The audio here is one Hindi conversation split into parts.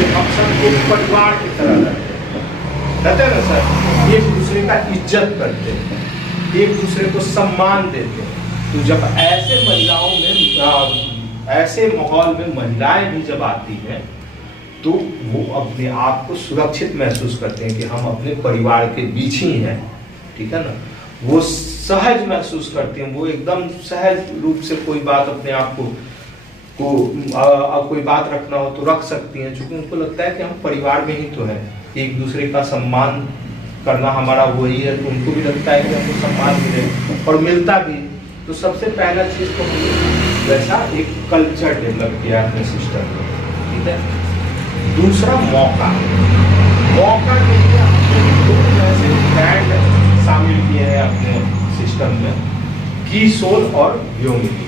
कि हम सब एक परिवार की तरह रहते हैं, कहते हैं ना सर, एक दूसरे का इज्जत करते हैं, एक दूसरे को सम्मान देते हैं। तो जब ऐसे महिलाओं में ऐसे माहौल में महिलाएं भी जब आती हैं तो वो अपने आप को सुरक्षित महसूस करते हैं कि हम अपने परिवार के बीच ही हैं, ठीक है ना। वो सहज महसूस करती हैं, वो एकदम सहज रूप से कोई बात अपने आप को कोई बात रखना हो तो रख सकती हैं, क्योंकि उनको लगता है कि हम परिवार में ही तो हैं, एक दूसरे का सम्मान करना हमारा वही है। तो उनको भी लगता है कि हमको सम्मान मिले और मिलता भी। तो सबसे पहला चीज़ तो वैसा एक कल्चर डेवलप किया अपने सिस्टम में, ठीक है। दूसरा मौका के लिए हमने दो ऐसे ब्रांड शामिल किए हैं अपने सिस्टम में, कीसोल और व्योमिनी,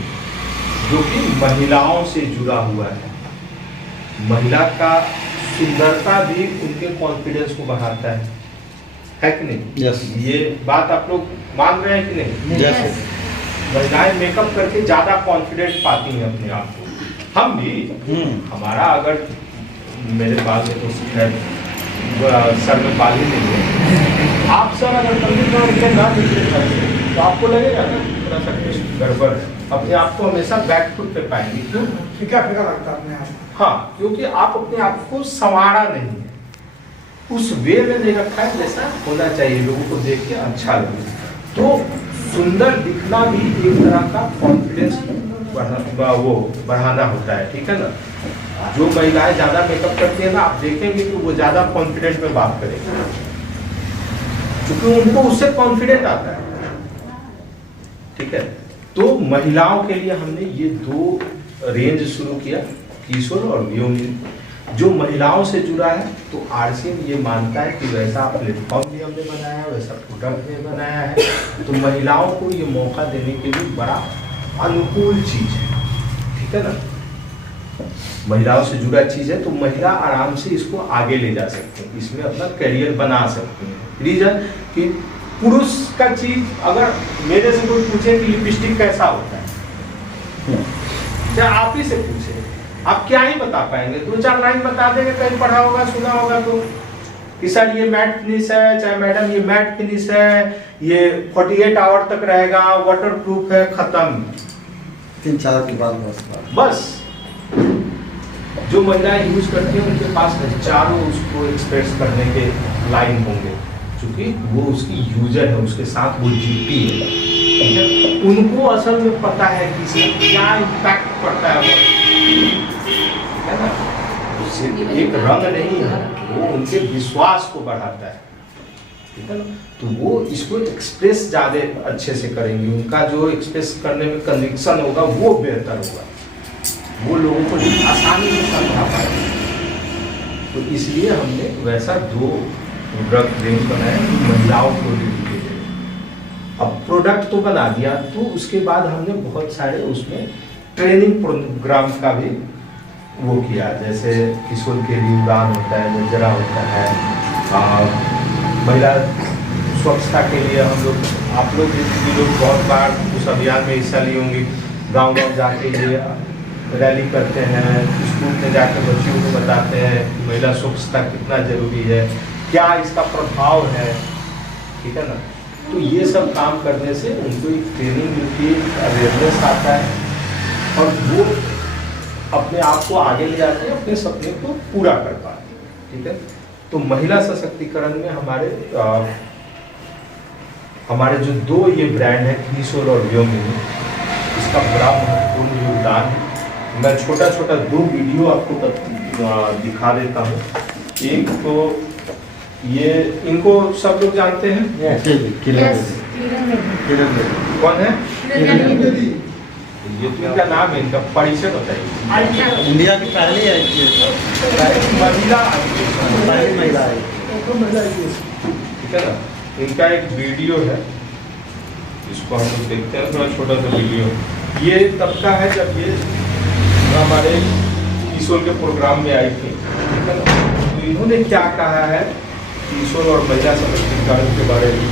जो कि महिलाओं से जुड़ा हुआ है। महिला का सुंदरता भी उनके कॉन्फिडेंस को बढ़ाता है कि नहीं? yes. ये बात आप लोग मान रहे हैं कि नहीं? yes. महिलाएं मेकअप करके ज्यादा कॉन्फिडेंट पाती हैं अपने आप को। हम भी हमारा अगर मेरे बाल में तो सर में बाल ही नहीं है, आप सर अगर कभी ना निकले तो आपको लगेगा ना थोड़ा सा कुछ गड़बड़, अपने आप को हमेशा बैक फुट पे पाएंगे। क्यों? फीका फीका लगता है अपने आप। हाँ, क्योंकि आप अपने आप को संवारा नहीं है, उस वे में नहीं रखा है जैसा होना चाहिए, लोगों को देख के अच्छा लगे। तो सुंदर दिखना भी एक तरह का कॉन्फिडेंस बढ़ाना होता है, ठीक है ना। जो महिलाएं ज्यादा मेकअप करती है ना, आप देखेंगे कि वो ज्यादा कॉन्फिडेंट में बात करेंगे, क्योंकि उनको उससे कॉन्फिडेंट आता है, ठीक है। तो महिलाओं के लिए हमने ये दो रेंज शुरू किया, कीसोल और व्योमिनी, जो महिलाओं से जुड़ा है। तो आरसीएम ये मानता है कि वैसा प्लेटफॉर्म भी हमने बनाया है, वैसा प्रोडक्ट भी बनाया है, तो महिलाओं को ये मौका देने के लिए बड़ा अनुकूल चीज है, ठीक है ना। महिलाओं से जुड़ा चीज है तो महिला आराम से इसको आगे ले जा सकते हैं, इसमें अपना करियर बना सकते हैं। रीजन कि पुरुष का चीज अगर मेरे से कोई पूछे कि लिपस्टिक कैसा होता है, क्या आप ही से पूछे, आप क्या ही बता पाएंगे? 2-4 लाइन बता देंगे, कहीं पढ़ा होगा सुना होगा तो, कि सर ये मैट फिनिश है, चाहे मैडम ये मैट फिनिश है, ये 48 आवर तक रहेगा, वाटर प्रूफ है, खत्म। 3-4 के बाद बस जो महिलाएं यूज करती हैं उनके पास हजारों उसको एक्सप्रेस करने के लाइन होंगे, क्योंकि वो उसकी यूजर है, उसके साथ वो जीती है। उनको असल में पता है कि इसमें क्या इम्पैक्ट पड़ता है ना। तो सिर्फ एक रंग नहीं है, वो उनके विश्वास को बढ़ाता है, ठीक है ना। तो वो इसको एक्सप्रेस ज्यादा अच्छे से करेंगे, उनका जो एक्सप्रेस करने में कन्विक्शन होगा वो बेहतर होगा, वो लोगों को आसानी से समझा पाएंगे। तो इसलिए हमने वैसा 2 प्रोडक्ट रेंज बनाया महिलाओं को लिए। अब प्रोडक्ट तो बना दिया, तो उसके बाद हमने बहुत सारे उसमें ट्रेनिंग प्रोग्राम का भी वो किया, जैसे किशोर के लिए उड़ान होता है, नजरा होता है, महिला स्वच्छता के लिए हम लोग, आप लोग भी लोग बहुत बार उस अभियान में हिस्सा लिए होंगे, गांव-गांव जाके ये रैली करते हैं, स्कूल में जाकर बच्चों को बताते हैं कि महिला स्वच्छता कितना जरूरी है, क्या इसका प्रभाव है, ठीक है ना। तो ये सब काम करने से उनको एक ट्रेनिंग मिलती है, अवेयरनेस आता है, और वो अपने आप को आगे ले जाते हैं, अपने सपने को पूरा कर पाते हैं, ठीक है। तो महिला सशक्तिकरण में हमारे जो 2 ये ब्रांड है, कीसोल और व्योमिनी, इसका बड़ा महत्वपूर्ण योगदान है। मैं छोटा 2 वीडियो आपको दिखा देता हूँ। एक तो ये, इनको सब लोग जानते हैं, कौन है? ये तो इनका नाम है, इनका परिचय बताइए। इंडिया की पहली महिला है, ठीक है ना। इनका एक वीडियो है, इसको हम लोग देखते हैं, थोड़ा छोटा सा वीडियो। ये तब का है जब ये हमारे कीसोल के प्रोग्राम में आई थी, ठीक है ना। तो इन्होंने क्या कहा है कीसोल और महिला सशक्तिकरण के बारे में।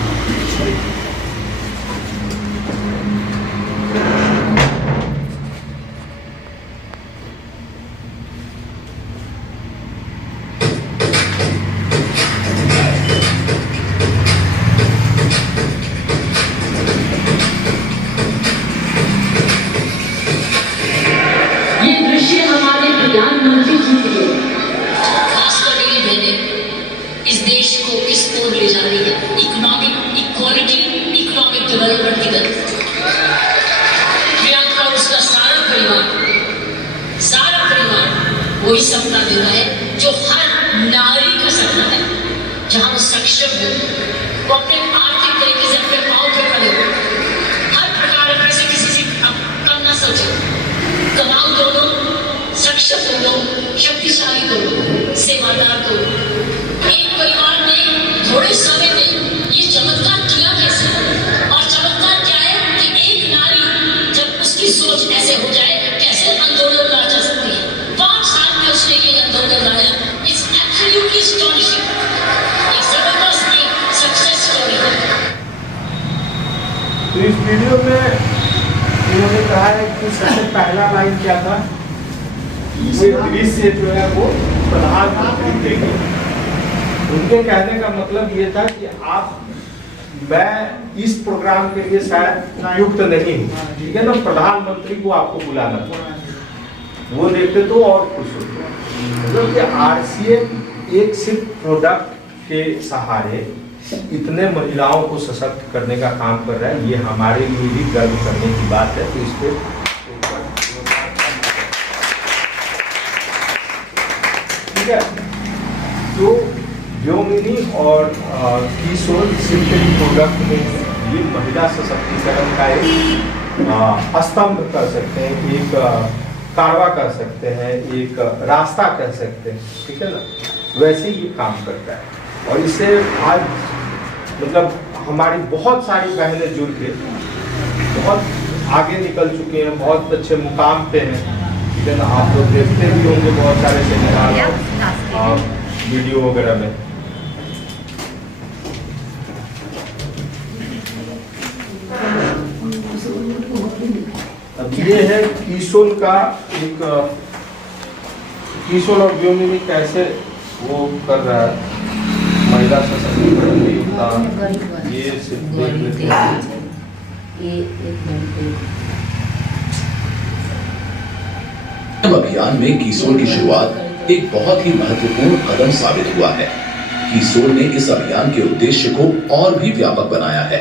वीडियो में इन्होंने कहा है कि सबसे पहला लाइन क्या था, ये दृश्य जो है वो प्रधानमंत्री देंगे। उनके कहने का मतलब ये था कि मैं इस प्रोग्राम के लिए शायद युक्त नहीं हूँ, ठीक है ना, प्रधानमंत्री को आपको बुलाना था, वो देखते तो और खुश होते। मतलब कि RCM एक सिर्फ प्रोडक्ट के सहारे इतने महिलाओं को सशक्त करने का काम कर रहा है, ये हमारे लिए भी गर्व करने की बात है। तो इस पे ठीक है, तो व्योमिनी और किशोर सिर्फ एक प्रोडक्ट में ये महिला सशक्तिकरण का एक स्तंभ कर सकते हैं, एक कारवा कर सकते हैं, एक रास्ता कर सकते हैं, ठीक है ना, वैसे ही ये काम करता है। और इससे आज मतलब हमारी बहुत सारी बहनें जुड़ के बहुत आगे निकल चुके हैं, बहुत अच्छे मुकाम पे हैं, ठीक है ना। आप लोग देखते भी होंगे बहुत सारे सेमिनार और वीडियो वगैरह में। अब ये है किशोर का एक, किशोर और व्योमिनी कैसे वो कर रहा है महिला सशक्तिकरण में योगदान, ये सिर्फ देख लेते हैं। अभियान में किशोर की शुरुआत एक बहुत ही महत्वपूर्ण कदम साबित हुआ है। किशोर ने इस अभियान के उद्देश्य को और भी व्यापक बनाया है।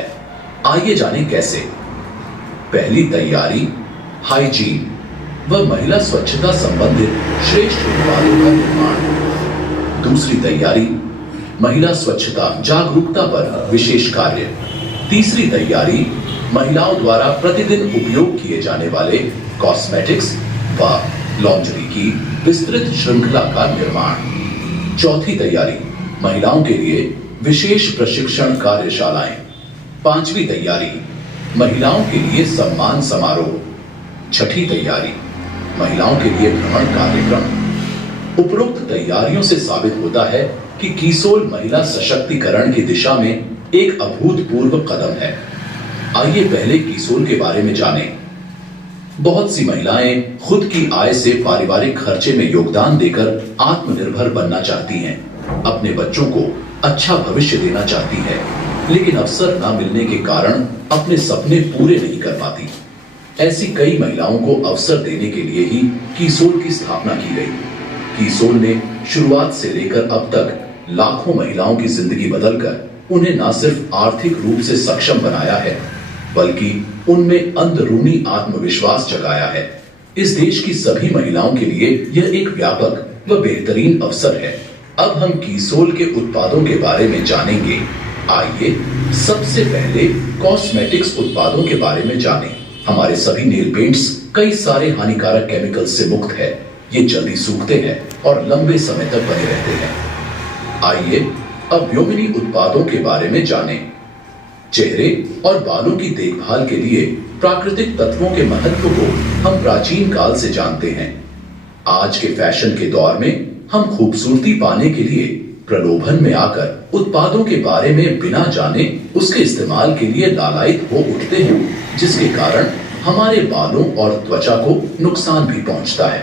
आइए जानें कैसे। पहली तैयारी, हाइजीन व महिला स्वच्छता संबंधित श्रेष्ठ उत्पादों का निर्माण। दूसरी तैयारी, महिला स्वच्छता जागरूकता पर विशेष कार्य। तीसरी तैयारी, महिलाओं द्वारा प्रतिदिन उपयोग किए जाने वाले कॉस्मेटिक्स व लॉन्जरी की विस्तृत श्रृंखला का निर्माण। चौथी तैयारी, महिलाओं के लिए विशेष प्रशिक्षण कार्यशालाएं। पांचवी तैयारी, महिलाओं के लिए सम्मान समारोह। छठी तैयारी, महिलाओं के लिए भ्रमण कार्यक्रम। उपरोक्त तैयारियों से साबित होता है कि किशोर महिला सशक्तिकरण की दिशा में एक अभूतपूर्व कदम है। आइए पहले किशोर के बारे में जानें। बहुत सी महिलाएं खुद की आय से पारिवारिक खर्चे में योगदान देकर आत्मनिर्भर बनना चाहती हैं, अपने बच्चों को अच्छा भविष्य देना चाहती है, लेकिन अवसर न मिलने के कारण अपने सपने पूरे नहीं कर पाती। ऐसी कई महिलाओं को अवसर देने के लिए ही किशोर की स्थापना की गई। किशोर ने शुरुआत से लेकर अब तक लाखों महिलाओं की जिंदगी बदलकर उन्हें न सिर्फ आर्थिक रूप से सक्षम बनाया है, बल्कि उनमें अंदरूनी आत्मविश्वास जगाया है। इस देश की सभी महिलाओं के लिए यह एक व्यापक व बेहतरीन अवसर है। अब हम किशोर के उत्पादों के बारे में जानेंगे। आइए सबसे पहले कॉस्मेटिक्स उत्पादों के बारे में जानें। हमारे सभी नेल पेंट्स कई सारे हानिकारक केमिकल्स से मुक्त है। ये जल्दी सूखते हैं और लंबे समय तक बने रहते हैं। आइए अब व्योमिनी उत्पादों के बारे में जानें। चेहरे और बालों की देखभाल के लिए प्राकृतिक तत्वों के महत्व को हम प्राचीन काल से जानते हैं। आज के फैशन के दौर में हम खूबसूरती पाने के लिए प्रलोभन में आकर उत्पादों के बारे में बिना जाने उसके इस्तेमाल के लिए लालायित हो उठते हैं, जिसके कारण हमारे बालों और त्वचा को नुकसान भी पहुंचता है।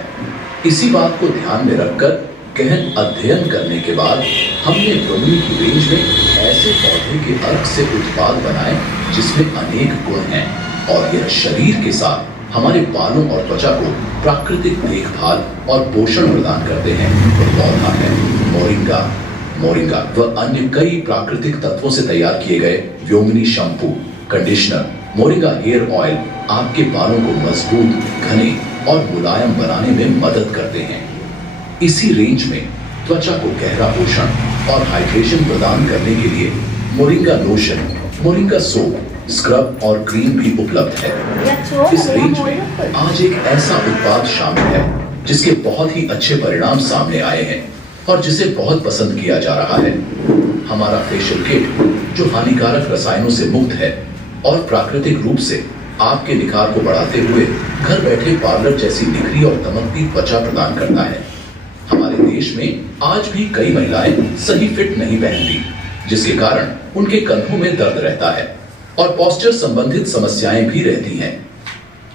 इसी बात को ध्यान में रखकर गहन अध्ययन करने के बाद हमने व्योमिनी की रेंज में ऐसे पौधे के अर्क से उत्पाद बनाए जिसमें अनेक गुण हैं और यह शरीर के साथ हमारे बालों और त्वचा को प्राकृतिक देखभाल और पोषण प्रदान करते हैं। पौधा है मोरिंगा। मोरिंगा व अन्य कई प्राकृतिक तत्वों से तैयार किए गए Vyomini shampoo, conditioner, moringa hair oil आपके बालों को मजबूत, घने और मुलायम बनाने में मदद करते हैं। इसी रेंज में त्वचा को गहरा पोषण और हाइड्रेशन प्रदान करने के लिए moringa lotion, moringa soap, scrub और क्रीम भी उपलब्ध है। इस रेंज में आज एक ऐसा उत्पाद शामिल है जिसके बहुत ही अच्छे परिणाम सामने आए हैं और जिसे बहुत पसंद किया जा रहा है। हमारा फेशियल किट जो हानिकारक रसायनों से मुक्त है और प्राकृतिक रूप से आपके निखार को बढ़ाते हुए घर बैठे पार्लर जैसी निखरी और दमकती त्वचा प्रदान करता है। हमारे देश में आज भी कई महिलाएं सही फिट नहीं पहनती, जिसके कारण उनके कंधों में दर्द रहता है। और पोस्चर संबंधित समस्याएं भी रहती हैं।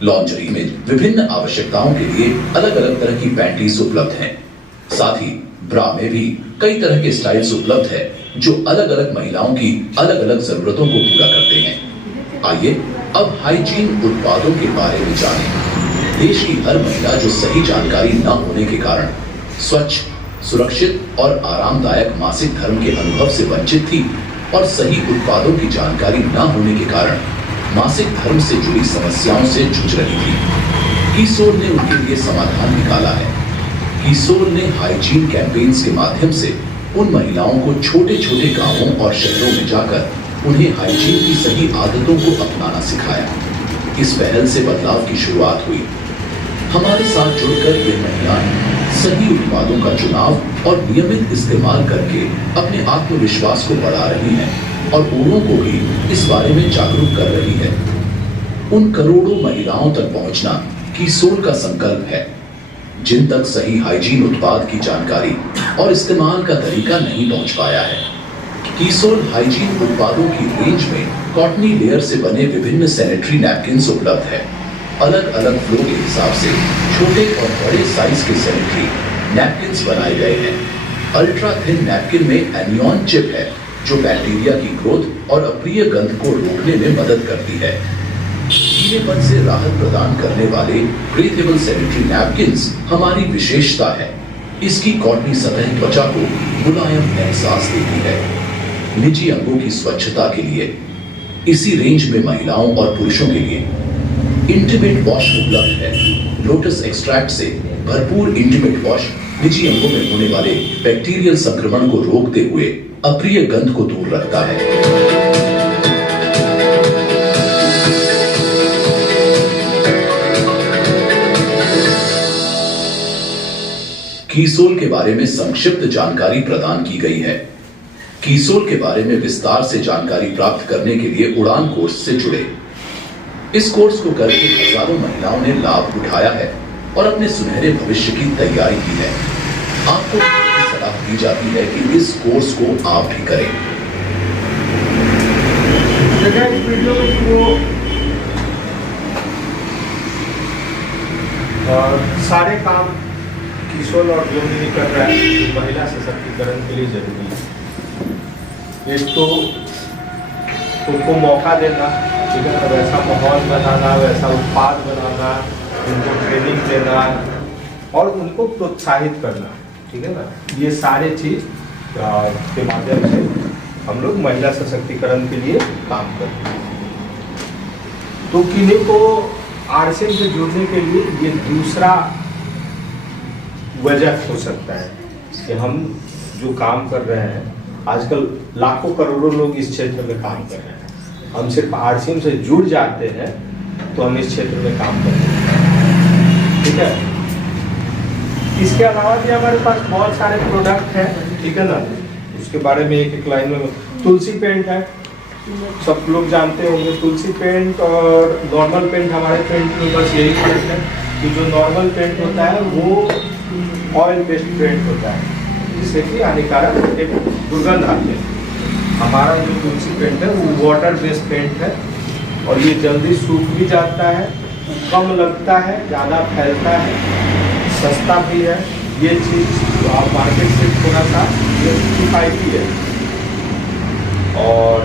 लॉन्जरी में विभिन्न आवश्यकताओं के लिए अलग अलग तरह की पैंटीज उपलब्ध हैं। साथ ही ब्रा में भी कई तरह के स्टाइल्स उपलब्ध है जो अलग अलग महिलाओं की अलग अलग जरूरतों को पूरा करते हैं। आइए अब हाइजीन उत्पादों के बारे में जानें। देश की हर महिला जो सही जानकारी न होने के कारण स्वच्छ, सुरक्षित और आरामदायक मासिक धर्म के अनुभव से वंचित थी और सही उत्पादों की जानकारी न होने के कारण मासिक धर्म से जुड़ी समस्याओं से जूझ रही थी। कीसोल ने उनके लिए समाधान निकाला है। कीसोल ने हाइजीन कैंपेन्स के माध्यम से उन महिलाओं को छोटे छोटे गांवों और शहरों में जाकर उन्हें हाइजीन की सही आदतों को अपनाना सिखाया। इस पहल से बदलाव की शुरुआत हुई। हमारे साथ जुड़कर ये महिलाएं सही उत्पादों का चुनाव और नियमित इस्तेमाल करके अपने आत्मविश्वास को बढ़ा रही हैं और औरों को भी इस बारे में जागरूक कर रही है। उन करोड़ों महिलाओं तक पहुंचना कीसोल का संकल्प है जिन तक सही हाइजीन उत्पाद की जानकारी और इस्तेमाल का तरीका नहीं पहुंच पाया है। कीसोल हाइजीन उत्पादों की रेंज में कॉटनी लेयर से बने विभिन्न सैनिटरी नैपकिन्स उपलब्ध है। अलग अलग फ्लो के हिसाब से छोटे और बड़े साइज के सैनिटरी नैपकिन्स बनाए गए हैं। अल्ट्रा थिन नैपकिन में एनियन चिप है जो बैक्टीरिया की ग्रोथ और अप्रिय गंध को रोकने में मदद करती है। गीलेपन से राहत प्रदान करने वाले ब्रीथेबल सैनिटरी नैपकिन्स हमारी विशेषता है। इसकी कॉटनी सतह त्वचा को मुलायम एहसास देती है। निजी अंगों की स्वच्छता के लिए इसी रेंज में महिलाओं और पुरुषों के लिए इंटीमेट वॉश उपलब्ध है। लोटस एक्सट्रैक्ट से भरपूर इंटीमेट वॉश निजी अंगों में होने वाले बैक्टीरियल संक्रमण को रोकते हुए अप्रिय गंध को दूर रखता है। कीसोल के बारे में संक्षिप्त जानकारी प्रदान की गई है। कीसोल के बारे में विस्तार से जानकारी प्राप्त करने के लिए उड़ान कोर्स से जुड़े। इस कोर्स को करके हजारों महिलाओं ने लाभ उठाया है और अपने सुनहरे भविष्य की तैयारी की है। आपको सलाह दी जाती है कि इस कोर्स को आप भी करें। इस वीडियो में वो सारे काम कीसोल और जोनी कर रहा है महिला सशक्तिकरण के लिए जरूरी है। एक तो उनको मौका देना, ठीक है ना, वैसा माहौल बनाना, वैसा उत्पाद बनाना, उनको ट्रेनिंग देना और उनको प्रोत्साहित करना, ठीक है ना। ये सारे चीज के माध्यम से हम लोग महिला सशक्तिकरण के लिए काम करते हैं। तो किन्हीं को आरसीएम से जुड़ने के लिए ये दूसरा वजह हो सकता है कि हम जो काम कर रहे हैं, आजकल लाखों करोड़ों लोग इस क्षेत्र में काम कर रहे हैं। हम सिर्फ आरसीएम से जुड़ जाते हैं तो हम इस क्षेत्र में काम करते हैं, ठीक है। इसके अलावा भी हमारे पास बहुत सारे प्रोडक्ट हैं, ठीक है ना। उसके बारे में एक एक लाइन में तुलसी पेंट है, सब लोग जानते होंगे। तुलसी पेंट और नॉर्मल पेंट, हमारे पेंट में बस यही फर्क है कि जो नॉर्मल पेंट होता है वो ऑयल बेस्ड पेंट होता है जिससे कि हानिकारक एक दुर्गंध आती है। हमारा जो तुलसी पेंट है वो वाटर बेस्ड पेंट है और ये जल्दी सूख भी जाता है, कम लगता है, ज़्यादा फैलता है, सस्ता भी है। ये चीज़ जो आप मार्केट से थोड़ा सा ये किफ़ायती है और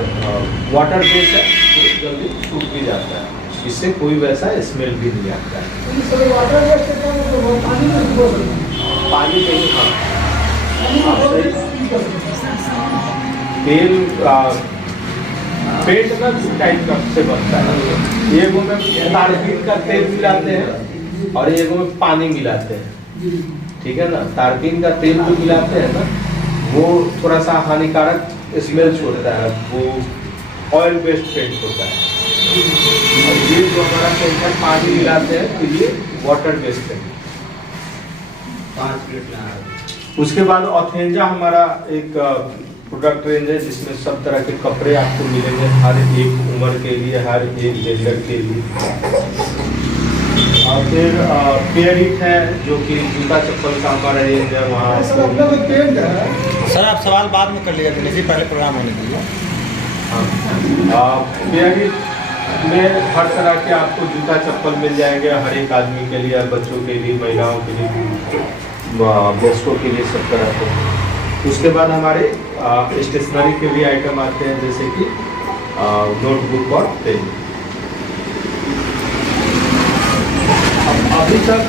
वाटर बेस्ड है तो जल्दी सूख भी जाता है, इससे कोई वैसा स्मेल भी नहीं आता है। पानी नहीं, हाँ तेल पेंट का टाइप का से बनता है। एगो में तारपीन का तेल मिलाते हैं और एगो में पानी मिलाते हैं, ठीक है ना। तारपीन का तेल जो मिलाते हैं ना वो थोड़ा सा हानिकारक स्मेल छोड़ता है, वो ऑयल बेस्ड पेंट होता है। और ये जो हमारा पेंट है पानी मिलाते हैं तो ये वाटर बेस्ड पेंट। 5 प्लेट। उसके बाद ऑथेंजा हमारा एक प्रोडक्ट रेंज है जिसमें सब तरह के कपड़े आपको मिलेंगे, हर एक उम्र के लिए, हर एक जेंडर के लिए। और फिर पेयर हिट है जो कि जूता चप्पल का हमारा रेंज है वहाँ। सर आप सवाल बाद में कर लीजिए, पहले प्रोग्राम होने के लिए। भैया जी में हर तरह के आपको जूता चप्पल मिल जाएंगे, हर एक आदमी के लिए, हर बच्चों के लिए, महिलाओं के लिए, दोस्तों के लिए, सब तरह के। उसके बाद हमारे स्टेशनरी के भी आइटम आते हैं, जैसे कि नोटबुक और पेन। अभी तक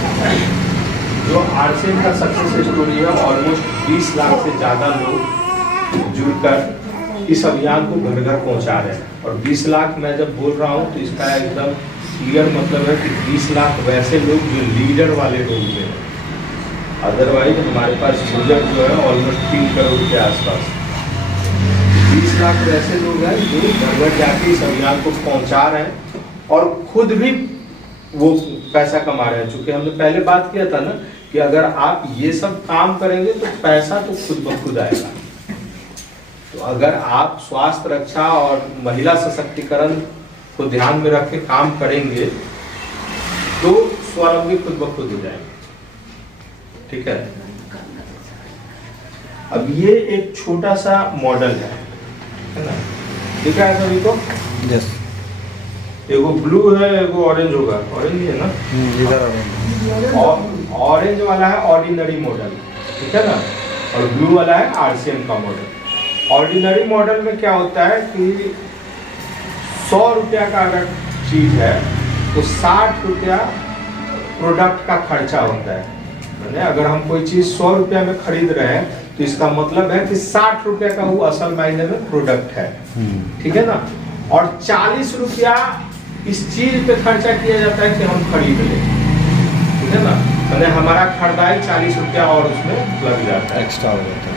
जो आरसीएम का सक्सेस स्टोरी है, ऑलमोस्ट 20 लाख से ज़्यादा लोग जुड़कर इस अभियान को घर घर पहुंचा रहे हैं। और 20 लाख मैं जब बोल रहा हूं तो इसका एकदम क्लियर मतलब है कि 20 लाख वैसे लोग जो लीडर वाले लोग हैं। अदरवाइज हमारे पास यूजर जो है ऑलमोस्ट 3 करोड़ के आसपास। 20 लाख वैसे लोग हैं जो घर घर जाके इस अभियान को पहुंचा रहे हैं और खुद भी वो पैसा कमा रहे हैं। चूंकि हमने पहले बात किया था ना कि अगर आप ये सब काम करेंगे तो पैसा तो खुद ब खुद आएगा। तो अगर आप स्वास्थ्य रक्षा और महिला सशक्तिकरण को ध्यान में रख के काम करेंगे तो स्वावलंबी खुद ब खुद हो जाएंगे। ठीक है। अब ये एक छोटा सा मॉडल है ना, ठीक है सभी को? यस। एगो ब्लू है, एगो ऑरेंज होगा, ऑरेंज है ना? और ऑरेंज वाला है ऑर्डिनरी मॉडल, ठीक है ना? और ब्लू वाला है आरसीएम का मॉडल। ऑर्डिनरी मॉडल में क्या होता है कि 100 रुपया का अगर चीज है तो 60 रुपया प्रोडक्ट का खर्चा होता है। मैंने अगर हम कोई चीज 100 रुपया में खरीद रहे हैं तो इसका मतलब है कि 60 रुपया का वो असल मायने में प्रोडक्ट है, ठीक है ना? और 40 रुपया इस चीज पे खर्चा किया जाता है कि हम खरीद लें, ठीक है ना? मैंने हमारा खरीदारी 40 रुपया और उसमें लग जाता है, एक्स्ट्रा हो जाता है।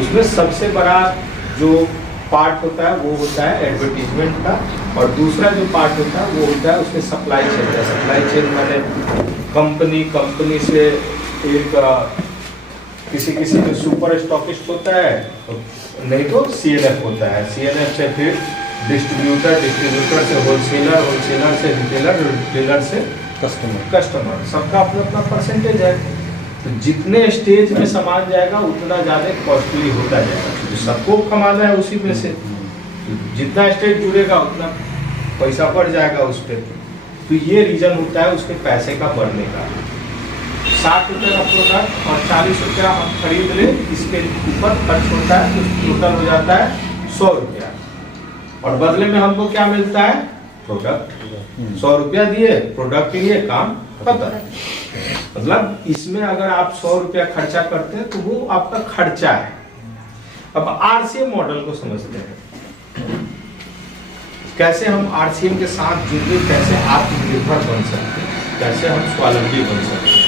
उसमें सबसे बड़ा जो पार्ट होता है वो होता है एडवर्टीजमेंट का, और दूसरा जो पार्ट होता है वो होता है उसमें सप्लाई चेन का। सप्लाई चेन मैंने कंपनी से एक किसी जो सुपर स्टॉकिस्ट होता है, नहीं तो सीएनएफ होता है, सीएनएफ से फिर डिस्ट्रीब्यूटर से होलसेलर से रिटेलर से कस्टमर, सबका अपना अपना परसेंटेज है। तो जितने स्टेज में सामान जाएगा उतना ज़्यादा कॉस्टली होता जाएगा, तो सबको कमाना है उसी में से। तो जितना स्टेज जुड़ेगा उतना पैसा बढ़ जाएगा उस पर। तो ये रीज़न होता है उसके पैसे का बढ़ने का। 60 रुपये का प्रोडक्ट और 40 रुपया हम खरीद ले, इसके ऊपर खर्च होता है तो टोटल हो जाता है 100 रुपया, और बदले में हमको क्या मिलता है? प्रोडक्ट। 100 रुपया दिए प्रोडक्ट के लिए, काम खत्म। मतलब इसमें अगर आप 100 रुपया खर्चा करते हैं तो वो आपका खर्चा है। अब आरसीएम मॉडल को समझते हैं, कैसे हम आरसीएम के साथ जुड़े, कैसे आत्मनिर्भर बन सकते हैं, कैसे हम स्वावलंबी बन सकते हैं।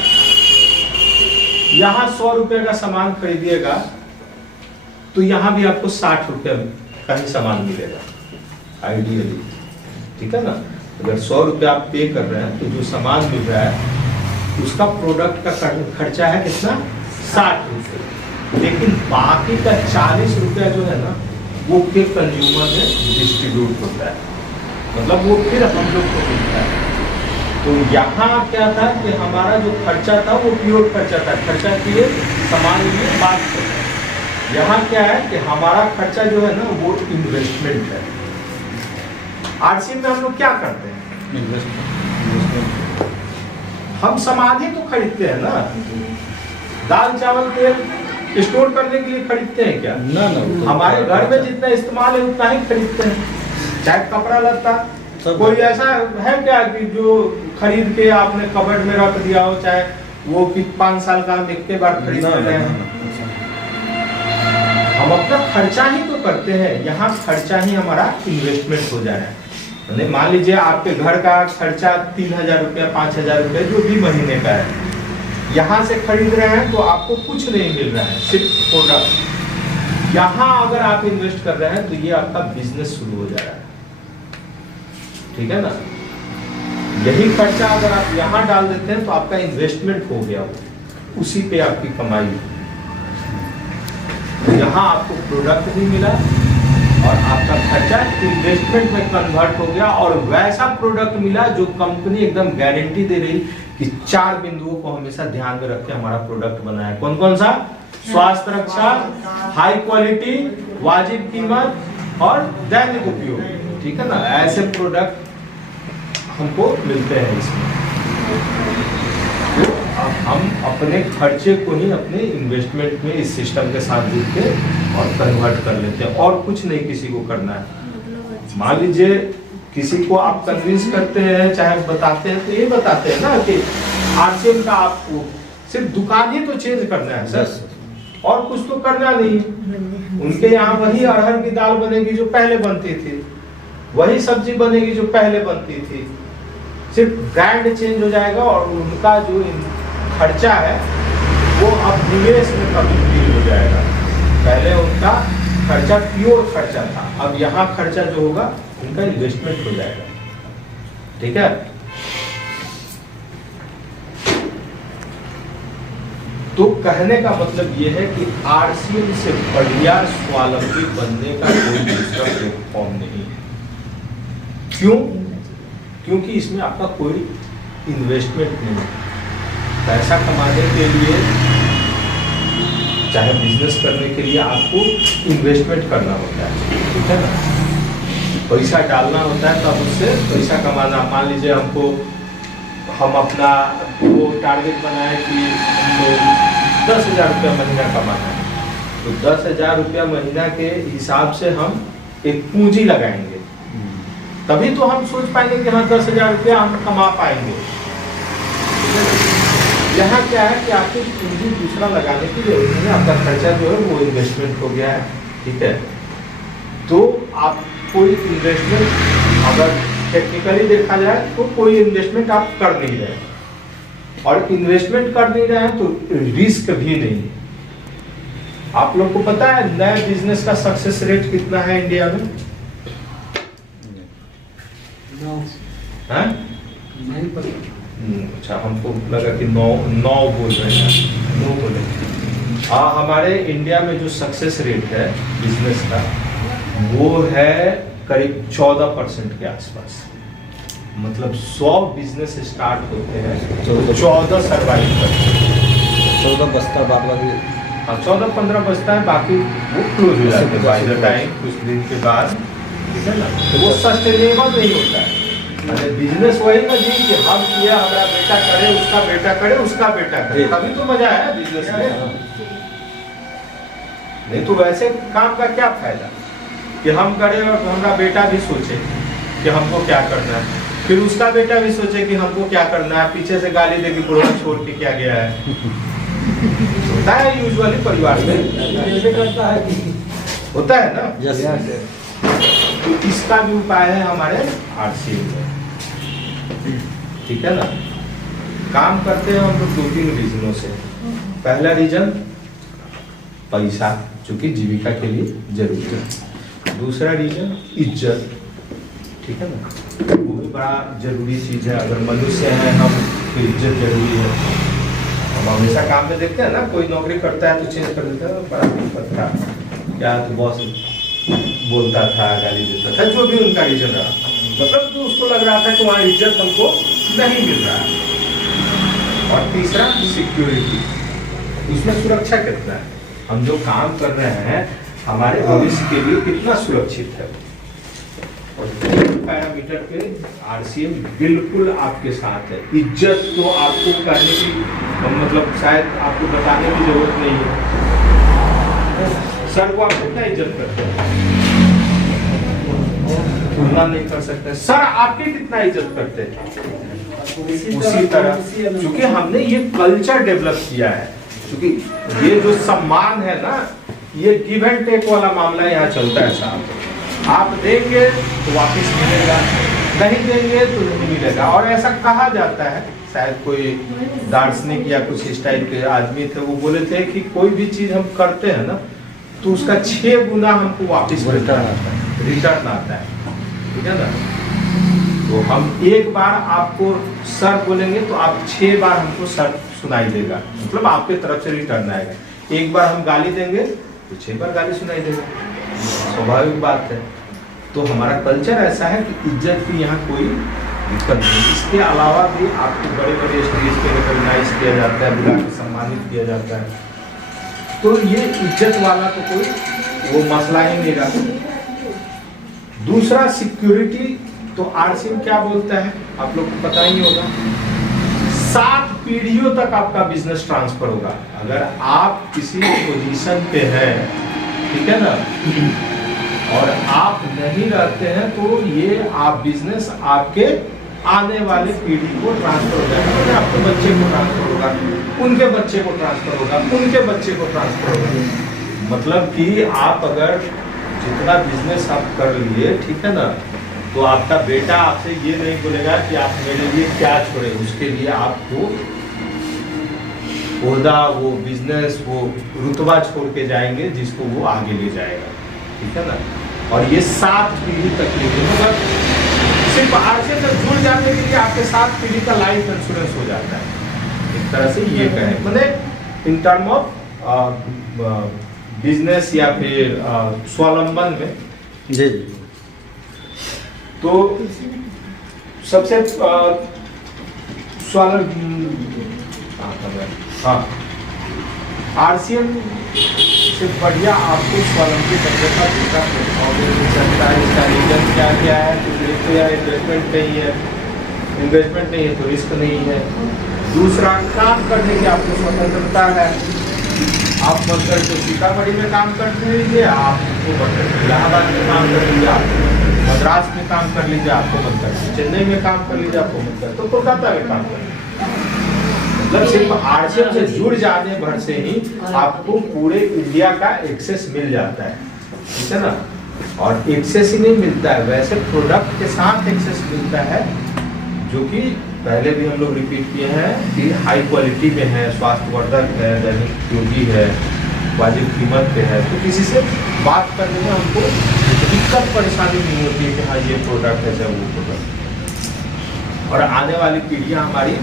यहाँ 100 रुपये का सामान खरीदिएगा तो यहाँ भी आपको 60 रुपये का ही सामान मिलेगा आइडियली, ठीक है ना? अगर 100 रुपये आप पे कर रहे हैं तो जो सामान मिल रहा है उसका प्रोडक्ट का खर्चा है कितना? 60 रुपये। लेकिन बाकी का 40 रुपया जो है ना वो फिर कंज्यूमर में डिस्ट्रीब्यूट होता है, मतलब वो फिर हम लोग को मिलता है। तो यहाँ क्या था कि हमारा जो खर्चा था वो प्योर खर्चा था, खर्चा किए सामान लिए बात करते। यहाँ क्या है कि हमारा खर्चा जो है ना वो इन्वेस्टमेंट है। आरसीएम में हम लोग क्या करते हैं? हम सामान ही तो खरीदते हैं ना, दाल चावल तेल स्टोर करने के लिए खरीदते हैं क्या? ना हमारे घर में जितना इस्तेमाल है उतना ही खरीदते हैं। चाहे कपड़ा लत्ता, कोई ऐसा है क्या कि जो खरीद के आपने कबर्ड में रख दिया हो, चाहे वो कि 5 साल का हम एक के बाद खरीद रहे हैं? हम अपना खर्चा ही तो करते हैं। यहाँ खर्चा ही हमारा इन्वेस्टमेंट हो जा रहा है। मान लीजिए आपके घर का खर्चा 3000 रुपया 5000 रुपया जो भी महीने का है, यहाँ से खरीद रहे हैं तो आपको कुछ नहीं मिल रहा है, सिर्फ प्रोडक्ट। यहाँ अगर आप इन्वेस्ट कर रहे हैं तो ये आपका बिजनेस शुरू हो जा रहा है, ठीक है ना? यही खर्चा अगर आप यहाँ डाल देते हैं तो आपका इन्वेस्टमेंट हो गया, उसी पे आपकी कमाई। तो यहाँ आपको प्रोडक्ट भी मिला और आपका खर्चा इन्वेस्टमेंट में कन्वर्ट हो गया, और वैसा प्रोडक्ट मिला जो कंपनी एकदम गारंटी दे रही कि 4 बिंदुओं को हमेशा ध्यान में रख के हमारा प्रोडक्ट बना है। कौन कौन सा? स्वास्थ्य रक्षा, हाई क्वालिटी, वाजिब कीमत और दैनिक उपयोग, ठीक है ना, ऐसे प्रोडक्ट हमको मिलते हैं इसमें। तो अब हम अपने खर्चे को ही अपने इन्वेस्टमेंट में इस सिस्टम के साथ जुड़ के और कन्वर्ट कर लेते हैं, और कुछ नहीं किसी को करना है। मान लीजिए किसी को आप कन्विंस करते हैं, चाहे बताते हैं, तो ये बताते हैं ना कि आरसीएम का आपको सिर्फ दुकान ही तो चेंज करना है सर, और कुछ तो करना नहीं। उनके यहाँ वही अरहर की दाल बनेगी जो पहले बनती थी, वही सब्जी बनेगी जो पहले बनती थी, सिर्फ ब्रांड चेंज हो जाएगा, और उनका जो खर्चा है वो अब निवेश में तब्दील हो जाएगा। पहले उनका खर्चा प्योर खर्चा था, अब यहाँ खर्चा जो होगा उनका इन्वेस्टमेंट हो जाएगा, ठीक है। तो कहने का मतलब ये है कि आरसीएम से बढ़िया स्वावलंबी बनने का कोई दूसरा प्लेटफॉर्म नहीं है। क्यों? क्योंकि इसमें आपका कोई इन्वेस्टमेंट नहीं है। पैसा कमाने के लिए, चाहे बिजनेस करने के लिए आपको इन्वेस्टमेंट करना होता है, ठीक है ना, पैसा डालना होता है, तब उससे पैसा कमाना। मान लीजिए हम अपना वो टारगेट बनाए कि हमको 10,000 रुपया महीना कमाना है, तो 10,000 रुपया महीना के हिसाब से हम एक पूंजी लगाएंगे, तभी तो हम सोच पाएंगे कि हाँ 10,000 रुपया हम कमा पाएंगे। यहाँ क्या है कि आपको पूंजी दूसरा लगाने की जरूरत नहीं है, आपका खर्चा जो है वो इन्वेस्टमेंट हो गया है, ठीक है। तो आप कोई इन्वेस्टमेंट अगर टेक्निकली देखा जाए तो कोई इन्वेस्टमेंट आप कर नहीं रहे, और इन्वेस्टमेंट कर नहीं रहे हैं तो रिस्क भी नहीं। आप लोग को पता है नए बिजनेस का सक्सेस रेट कितना है इंडिया में? नहीं पता। अच्छा, हमको लगा कि 9 बोल रहे हैं, 9 बोले। हमारे इंडिया में जो सक्सेस रेट है बिजनेस का वो है करीब 14% के आसपास। मतलब 100 बिजनेस स्टार्ट होते हैं, 14 सर्वाइव करते हैं, 14 बस्ता बाद बाकी। हाँ 14-15 बचता है, बाकी वो क्लोज हो जाते हैं बाय द टाइम, कुछ दिन के बाद, ठीक है ना। तो वो सस्टेनेबल नहीं होता है। अरे बिजनेस वही ना जी कि हम किया, हमारा बेटा करे, उसका बेटा करे, उसका बेटा करे, तभी तो मजा है बिजनेस में। नहीं तो वैसे काम का क्या फायदा कि हम करें और हमारा बेटा भी सोचे कि हमको क्या करना है, फिर उसका बेटा भी सोचे कि हमको क्या करना है, पीछे से गाली दे कि बुढ़वा छोड़ के क्या गया है। होता है यूजुअली परिवार में, होता है ना। तो इसका भी उपाय है हमारे आरसीएम में, ठीक है ना। काम करते हैं हम लोग 2-3 रीजनों से। पहला रीजन पैसा, जो कि जीविका के लिए जरूरी है। दूसरा रीजन इज्जत, ठीक है ना, वो भी बड़ा जरूरी चीज है। अगर मनुष्य है हम तो इज्जत जरूरी है। हम हमेशा काम में देखते हैं ना, कोई नौकरी करता है तो चेंज कर देता है, बड़ा दिक्कत था क्या, तो बॉस बोलता था, गाली देता था, जो भी उनका रीजन रहा, मतलब तो उसको लग रहा था कि वहाँ इज्जत हमको नहीं मिल रहा है। और तीसरा सिक्योरिटी, उसमें सुरक्षा कितना है, हम जो काम कर रहे हैं हमारे भविष्य के लिए कितना सुरक्षित है। और पैरामीटर पे आरसीएम बिल्कुल आपके साथ है। इज्जत तो आपको करने की, मतलब शायद आपको बताने की जरूरत नहीं है। सर को आप कितना इज्जत करते हैं, तुलना नहीं कर सकते। सर आपके कितना इज्जत करते हैं, उसी तरह क्योंकि हमने ये कल्चर डेवलप किया है, क्योंकि ये जो सम्मान है ना, ये गिव एंड टेक वाला मामला यहाँ चलता है साहब। आप देंगे तो वापस मिलेगा, नहीं देंगे तो नहीं मिलेगा। और ऐसा कहा जाता है, शायद कोई दार्शनिक या कुछ इस टाइप के आदमी थे, वो बोले थे कि कोई भी चीज हम करते हैं ना तो उसका 6 गुना हमको वापस रिटर्न आता है, ठीक है ना। तो हम एक बार आपको सर बोलेंगे तो आप 6 बार हमको सर सुनाई देगा, मतलब आपके तरफ से रिटर्न आएगा। एक बार हम गाली देंगे तो 6 बार गाली सुनाई देगा, स्वाभाविक बात है। तो हमारा कल्चर ऐसा है कि इज्जत की यहाँ कोई दिक्कत नहीं। इसके अलावा भी आपको बड़े बड़े स्टेज पे रिकॉग्नाइज किया जाता है, बुला के सम्मानित किया जाता है। तो ये इज्जत वाला तो कोई वो मसला ही नहीं रहा। दूसरा सिक्योरिटी, तो आरसीएम क्या बोलता है आप लोग को पता ही होगा, 7 पीढ़ियों तक आपका बिजनेस ट्रांसफर होगा। अगर आप किसी पोजीशन पे हैं, ठीक है ना, और आप नहीं रहते हैं, तो ये आप बिजनेस आपके आने वाले पीढ़ी को ट्रांसफर हो जाएगा। मतलब आपके बच्चे को ट्रांसफर होगा, उनके बच्चे को ट्रांसफर होगा, उनके बच्चे को ट्रांसफर होगा। मतलब कि आप अगर जितना बिजनेस आप कर लिए, ठीक है ना, तो आपका बेटा आपसे ये नहीं बोलेगा कि आप मेरे लिए क्या छोड़े, उसके लिए आपको ओहदा, वो बिजनेस, वो रुतबा छोड़ के जाएंगे जिसको वो आगे ले जाएगा, ठीक है ना। और ये 7 पीढ़ी तक के लिए, मतलब सिर्फ आरसीएम से जुड़ जाने के लिए आपके 7 पीढ़ी का लाइफ इंश्योरेंस हो जाता है। एक तरह से ये कहें, मतलब इन टर्म ऑफ बिजनेस या फिर स्वावलंबन में। जी। तो सबसे हाँ, आरसीएम से बढ़िया आपको स्वावलंबी बनने का दूसरा प्लेटफॉर्म मिल सकता है। इसका रीजन क्या क्या है? तो एक तो यार इन्वेस्टमेंट नहीं है, इन्वेस्टमेंट नहीं है तो रिस्क नहीं है। दूसरा, काम करने की आपको स्वतंत्रता है। आप मन कर तो सीतामढ़ी में काम कर लीजिए, आपको मन कर इलाहाबाद में काम कर लीजिए, आप मद्रास में काम कर लीजिए, आपको मन कर चेन्नई में काम कर लीजिए, आपको मन कर तो कोलकाता में काम कर लीजिए। मतलब सिर्फ आरसीएम से जुड़ जाने भर से ही आपको पूरे इंडिया का एक्सेस मिल जाता है, ठीक है ना। और एक्सेस ही नहीं मिलता है, वैसे प्रोडक्ट के साथ एक्सेस मिलता है, जो कि पहले भी हम लोग रिपीट किए हैं कि हाई क्वालिटी में है, स्वास्थ्यवर्धक है, दैनिक उपयोगी है, वाजिब कीमत पे है। तो किसी से बात करने में हमको दिक्कत परेशानी नहीं होती है कि हाँ ये प्रोडक्ट है, वो प्रोडक्ट। और आने वाली पीढ़ियाँ हमारी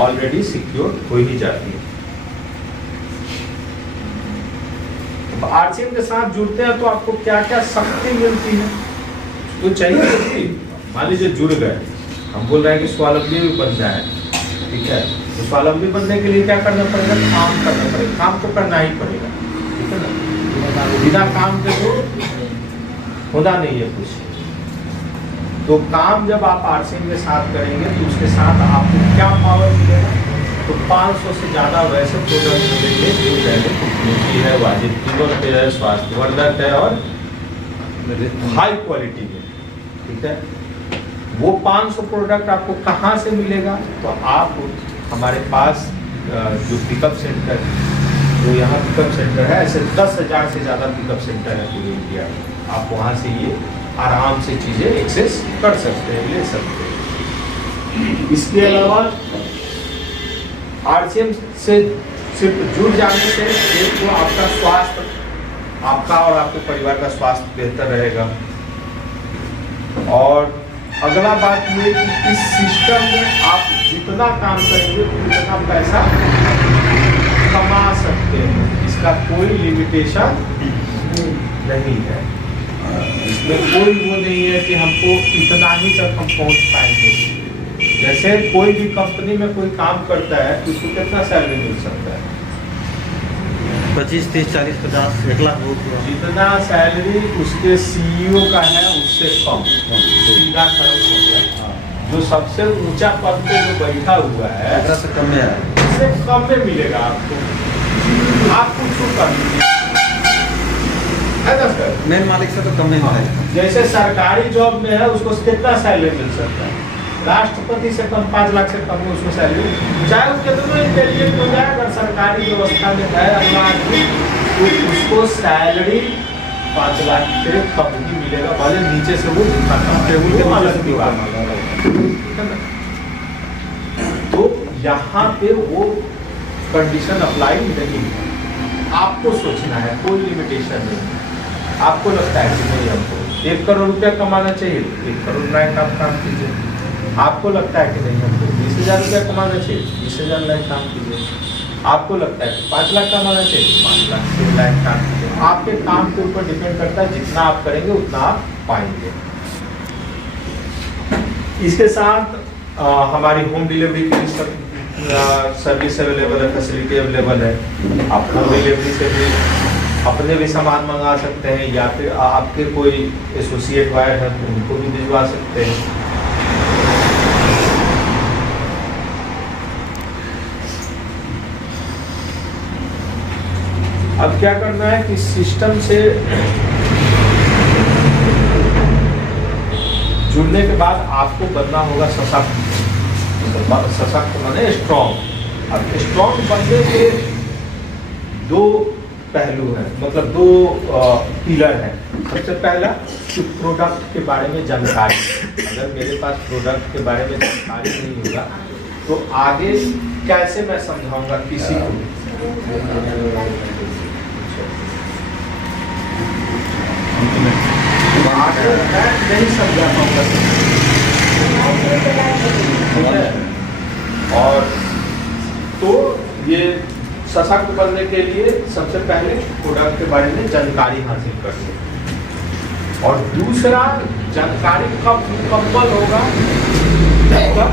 ऑलरेडी सिक्योर हो ही जाती है। तो आरसीएम के साथ जुड़ते हैं तो आपको क्या क्या शक्ति मिलती है, तो चाहिए होती। मान लीजिए जुड़ गए, हम बोल रहे हैं कि स्वावलंबी भी बनना है, ठीक है, तो स्वावलंबी बनने के लिए क्या करना पड़ेगा? काम करना पड़ेगा, काम तो करना ही पड़ेगा, ठीक है ना। बिना काम के तो होना नहीं है कुछ। तो काम जब आप आरसीएम के साथ करेंगे तो उसके साथ आपको क्या पावर मिलेगा? तो 500 से ज़्यादा वैसे प्रोडक्ट मिलेंगे जो दैनिक उपयोगी है, वाजिब कीमत पे है, स्वास्थ्यवर्धक है और हाई क्वालिटी में, ठीक है। वो 500 प्रोडक्ट आपको कहाँ से मिलेगा? तो आप हमारे पास जो पिकअप सेंटर, जो यहाँ पिकअप सेंटर है, ऐसे 10,000 से ज़्यादा पिकअप सेंटर है पूरे इंडिया में। आप वहाँ से ये आराम से चीज़ें एक्सेस कर सकते हैं, ले सकते हैं। इसके अलावा आरसीएम से सिर्फ जुड़ जाने से एक तो आपका स्वास्थ्य, आपका और आपके परिवार का स्वास्थ्य बेहतर रहेगा। और अगला बात ये कि इस सिस्टम में आप जितना काम करेंगे उतना पैसा कमा सकते हैं, इसका कोई लिमिटेशन नहीं है। इसमें कोई वो नहीं है कि हमको इतना ही तक हम पहुंच पाएंगे। जैसे कोई भी कंपनी में कोई काम करता है तो उसको कितना सैलरी मिल सकता है? 25, 30, 40, 50, 1 लाख बहुत। जितना सैलरी उसके सीईओ का है उससे कम, सीधा खर्च होता है। जो सबसे ऊंचा पद पे जो बैठा हुआ है से कम में है, उससे कम में मिलेगा आपको। आप कुछ कर लीजिए, है ना सर। मेन मालिक से तो कम में मिलेगा। जैसे सरकारी जॉब में है उसको कितना सैलरी मिल सकता है? राष्ट्रपति से कम, 5 लाख से कम उसको सैलरी, चाहे वो कितना इंटेलिजेंट हो जाए, अगर सरकारी व्यवस्था में है अगला आदमी तो उसको सैलरी 5 लाख से कम ही मिलेगा। भले नीचे से वो जितना कम टेबल के अलग की बात है ना। तो यहाँ पे वो कंडीशन अप्लाई नहीं है, आपको सोचना है, कोई लिमिटेशन नहीं है। आपको लगता है कि नहीं हमको 1 करोड़ रुपया कमाना चाहिए, 1 करोड़ लाख आप काम कीजिए। आपको लगता है कि नहीं हमको 20,000 रुपया कमाना चाहिए, 20,000 लाख काम कीजिए। आपको लगता है 5 लाख कमाना चाहिए, 5 लाख 6 लाख काम कीजिए। आपके काम के ऊपर डिपेंड करता है, जितना आप करेंगे उतना आप पाएंगे। इसके साथ हमारी होम डिलीवरी की सर्विस अवेलेबल है, फैसिलिटी अवेलेबल है। आप होम डिलीवरी से भी अपने भी सामान मंगा सकते हैं, या फिर आपके कोई एसोसिएट वायर है तो उनको भी भिजवा सकते हैं। अब क्या करना है कि सिस्टम से जुड़ने के बाद आपको बनना होगा सशक्त। सशक्त माने स्ट्रॉन्ग। अब स्ट्रॉन्ग बनने के दो पहलू हैं, मतलब दो पिलर हैं। सबसे पहला कि प्रोडक्ट के बारे में जानकारी। अगर मेरे पास प्रोडक्ट के बारे में जानकारी नहीं होगा तो आगे कैसे मैं समझाऊंगा किसी को। आगे मैं नहीं समझा पाऊंगा। और तो ये सशक्त बनने के लिए सबसे पहले प्रोडक्ट के बारे में जानकारी हासिल करनी है। और दूसरा, जानकारी कब मुकम्मल होगा, जब तक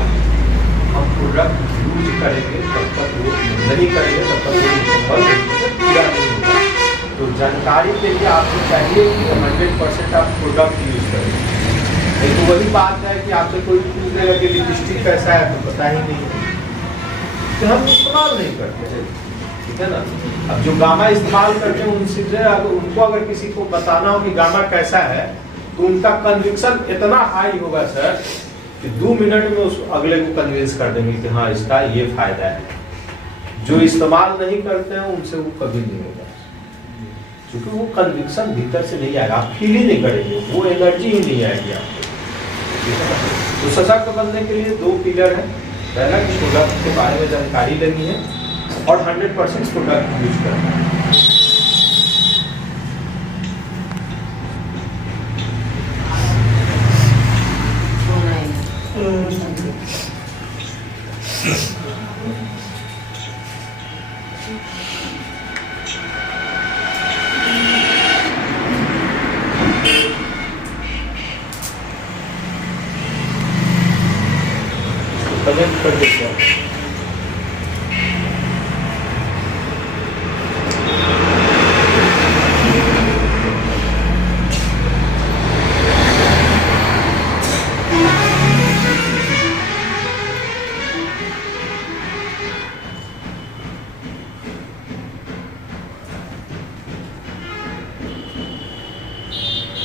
हम प्रोडक्ट यूज करेंगे, तब तक वो नहीं करेंगे तब तक वो मुकम्मल पूरा नहीं होगा। तो जानकारी के लिए आपको चाहिए कि 100% आप प्रोडक्ट यूज करें। नहीं तो वही बात है कि आपसे कोई पूछने लगे लिपस्टिक कैसा है तो पता ही नहीं है, तो हम इस्तेमाल नहीं करते, ठीक है ना। अब जो गामा इस्तेमाल करते हैं उनसे उनको अगर किसी को बताना हो कि गामा कैसा है तो उनका कन्विक्शन इतना हाई होगा सर कि 2 मिनट में उस अगले को कन्विंस कर देंगे कि हाँ इसका ये फायदा है। जो इस्तेमाल नहीं करते हैं उनसे वो कभी नहीं होगा, क्योंकि वो कन्विक्शन भीतर से नहीं आएगा, आप फील ही नहीं करेंगे, वो एनर्जी ही नहीं आएगी आपको। तो सशक्त बनने के लिए 2 पिलर है। पहला कि प्रोडक्ट के बारे में जानकारी लेनी है और 100% प्रोडक्ट यूज करना है। कमेंट कर देते हैं।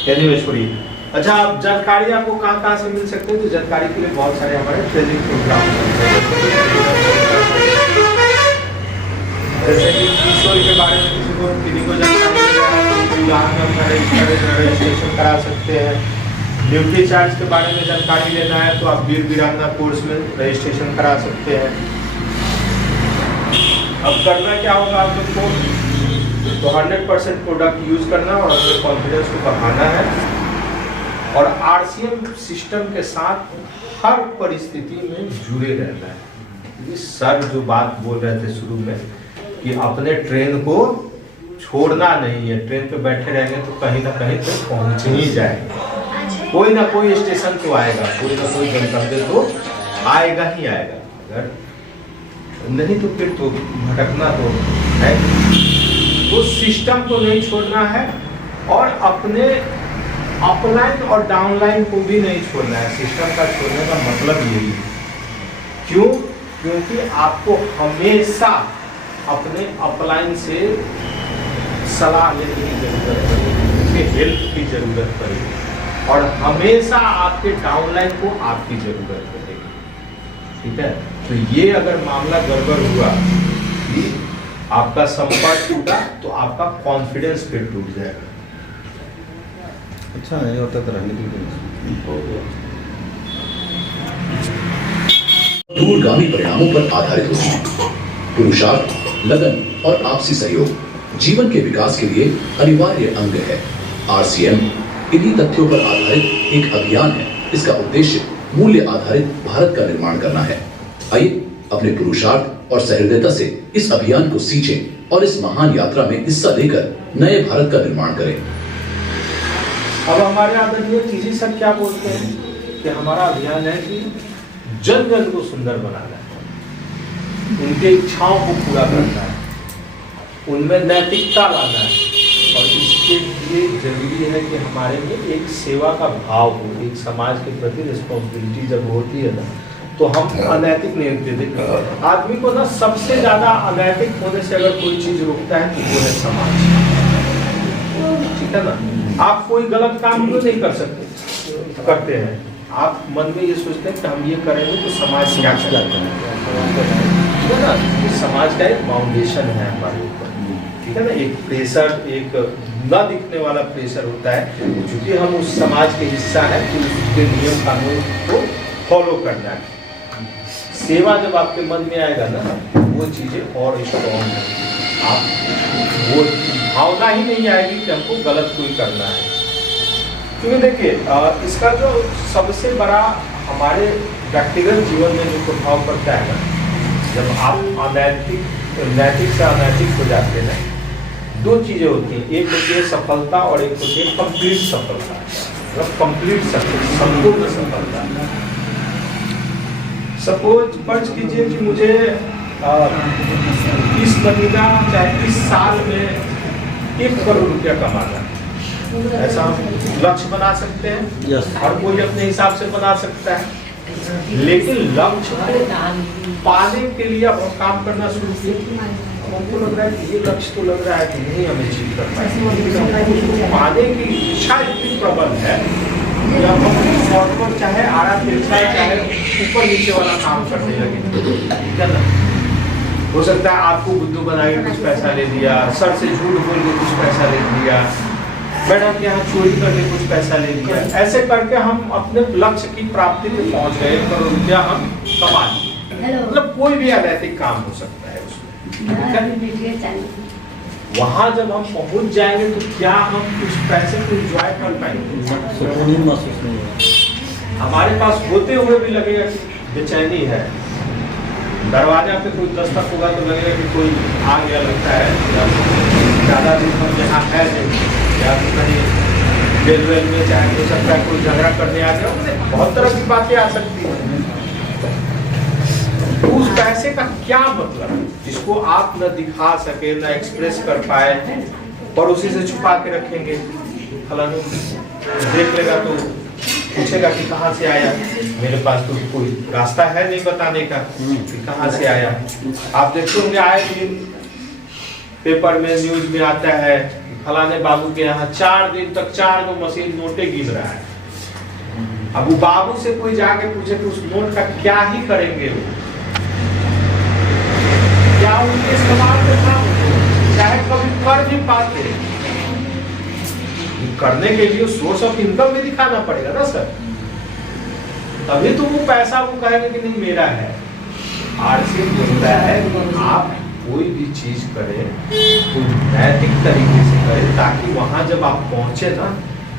एनीवे छोड़िए। अच्छा, आप जानकारी आपको कहाँ से मिल सकते हैं? तो जानकारी के लिए बहुत सारे हमारे ट्रेनिंग प्रोग्राम हैं। जैसे कि किशोर के बारे में किसी को जानकारी है तो यहाँ में अपना रजिस्ट्रेशन करा सकते हैं। ड्यूटी चार्ज के बारे में जानकारी लेना है तो आप वीर वीरांगना कोर्स में रजिस्ट्रेशन करा सकते हैं। अब करना क्या होगा आप लोग को, तो 100% प्रोडक्ट यूज करना और अपने कॉन्फिडेंस को बढ़ाना है और आरसीएम सिस्टम के साथ हर परिस्थिति में जुड़े रहना है। इस सर जो बात बोल रहे थे शुरू में कि अपने ट्रेन को छोड़ना नहीं है, ट्रेन पे बैठे रहेंगे तो कहीं ना कहीं तो पहुंच ही जाएंगे, कोई ना कोई स्टेशन तो आएगा, कोई ना कोई गंतव्य तो आएगा ही आएगा। अगर नहीं तो फिर तो भटकना तो है। तो सिस्टम को नहीं छोड़ना है और अपने अपलाइन और डाउनलाइन को भी नहीं छोड़ना है। सिस्टम का छोड़ने का मतलब यही है। क्यों? क्योंकि आपको हमेशा अपने अपलाइन से सलाह लेने की जरूरत पड़ेगी, उसके हेल्प की जरूरत पड़ेगी और हमेशा आपके डाउनलाइन को आपकी जरूरत पड़ेगी, ठीक है। तो ये अगर मामला गड़बड़ हुआ कि आपका संपर्क टूटा तो आपका कॉन्फिडेंस फिर टूट जाएगा। अच्छा नहीं होता तो रहने दीजिए। दूरगामी परिणामों पर आधारित होती है। पुरुषार्थ, लगन और आपसी सहयोग जीवन के विकास के लिए अनिवार्य अंग है। आरसीएम इन्हीं तथ्यों पर आधारित एक अभियान है। इसका उद्देश्य मूल्य आधारित भारत का निर्माण करना है। आइए अपने पुरुषार्थ और सहृदयता से इस अभियान को सींचें और इस महान यात्रा में हिस्सा लेकर नए भारत का निर्माण करें। अब हमारे आदरणीय किसी सर क्या बोलते हैं कि हमारा अभियान है कि जन जन को सुंदर बनाना है, उनके इच्छाओं को पूरा करना है, उनमें नैतिकता लाना है, उसके लिए जरूरी है कि हमारे में एक सेवा का भाव हो, एक समाज के प्रति रिस्पॉन्सिबिलिटी जब होती है ना, तो हम अनैतिक नहीं होते। देखिए आदमी को ना सबसे ज्यादा अनैतिक होने से अगर कोई चीज रोकता है तो वो है समाज, ठीक है ना। आप कोई गलत काम क्यों नहीं कर सकते, करते हैं, आप मन में ये सोचते हैं कि हम ये करेंगे तो समाज क्या करेगा, ठीक है ना। ये समाज का एक फाउंडेशन है हमारे ऊपर, ठीक है ना। एक प्रेशर, एक न दिखने वाला प्रेशर होता है, क्योंकि हम उस समाज के हिस्सा है तो उसके नियम कानून को फॉलो करना है। सेवा जब आपके मन में आएगा ना, वो चीजें और स्ट्रॉन्ग होंगी, आप वो भावना ही नहीं आएगी कि हमको गलत कोई करना है। क्योंकि देखिए इसका जो सबसे बड़ा हमारे व्यक्तिगत जीवन में जो प्रभाव पड़ता है ना, जब आप नैतिक से अनैतिक हो जाते हैं, दो चीजें होती हैं, एक होती है सफलता और एक होती है कंप्लीट सफलता, मतलब कंप्लीट सफलता, संपूर्ण सफलता। सपोज फर्ज कीजिए कि मुझे इस महीना चाहे इस साल में 1 करोड़ रुपया कमाना, ऐसा हम लक्ष्य बना सकते हैं। Yes. हर कोई अपने हिसाब से बना सकता है, लेकिन लक्ष्य को पाने के लिए अब हम काम करना शुरू किए, हमको लग रहा है कि ये लक्ष्य तो लग रहा है कि नहीं हमें अचीव कर पाएंगे, पाने की इच्छा इतनी प्रबल है कि अब हम शॉर्टकट चाहे आड़ा तिरछा चाहे ऊपर नीचे वाला काम करने लगे, ठीक है ना। हो सकता है आपको बुद्धू बना के कुछ पैसा ले लिया, सर से झूठ बोल के कुछ पैसा ले लिया, मैडम के यहाँ चोरी करके कुछ पैसा ले लिया, ऐसे करके हम अपने लक्ष्य की प्राप्ति में पहुंच गए, 1 करोड़ रुपया हम कमा लिए। मतलब कोई भी अनैतिक काम हो सकता है उसमें। वहां जब हम पहुंच जाएंगे तो क्या हम कुछ पैसे को एंजॉय कर पाएंगे, सुकून ही महसूस नहीं होगा। हमारे पास होते हुए भी लगेगा कि बेचैनी है। दरवाजा पे कोई दस्तक होगा तो लगेगा कि कोई आ गया, लगता है ज़्यादा दिन हम यहाँ है नहीं, या तो कहीं जेल वेल में चाहे हो सकता है कोई झगड़ा करने आ गया, बहुत तरह की बातें आ सकती हैं। तो उस पैसे का क्या मतलब है जिसको आप न दिखा सके, न एक्सप्रेस कर पाए, और उसी से छुपा के रखेंगे। फलाना देख लेगा तो पूछेगा कि कहाँ से आया, मेरे पास तो कोई रास्ता है नहीं बताने का कि कहाँ से आया। आप देखते होंगे आए दिन पेपर में न्यूज में आता है फलाने बाबू के यहाँ 4 दिन तक 4 गो मशीन नोटे गिन रहा है। अब वो बाबू से कोई जाके पूछे तो उस नोट का क्या ही करेंगे वो, क्या उनके इस्तेमाल में था, चाहे कभी कर भी पाते, करने के लिए सोर्स ऑफ इनकम भी दिखाना पड़ेगा ना सर, तभी तो वो पैसा वो कहेंगे कि नहीं मेरा है। आरसीएम बोलता है कि आप कोई भी चीज करें तो नैतिक तरीके से करें, ताकि वहां जब आप पहुंचे ना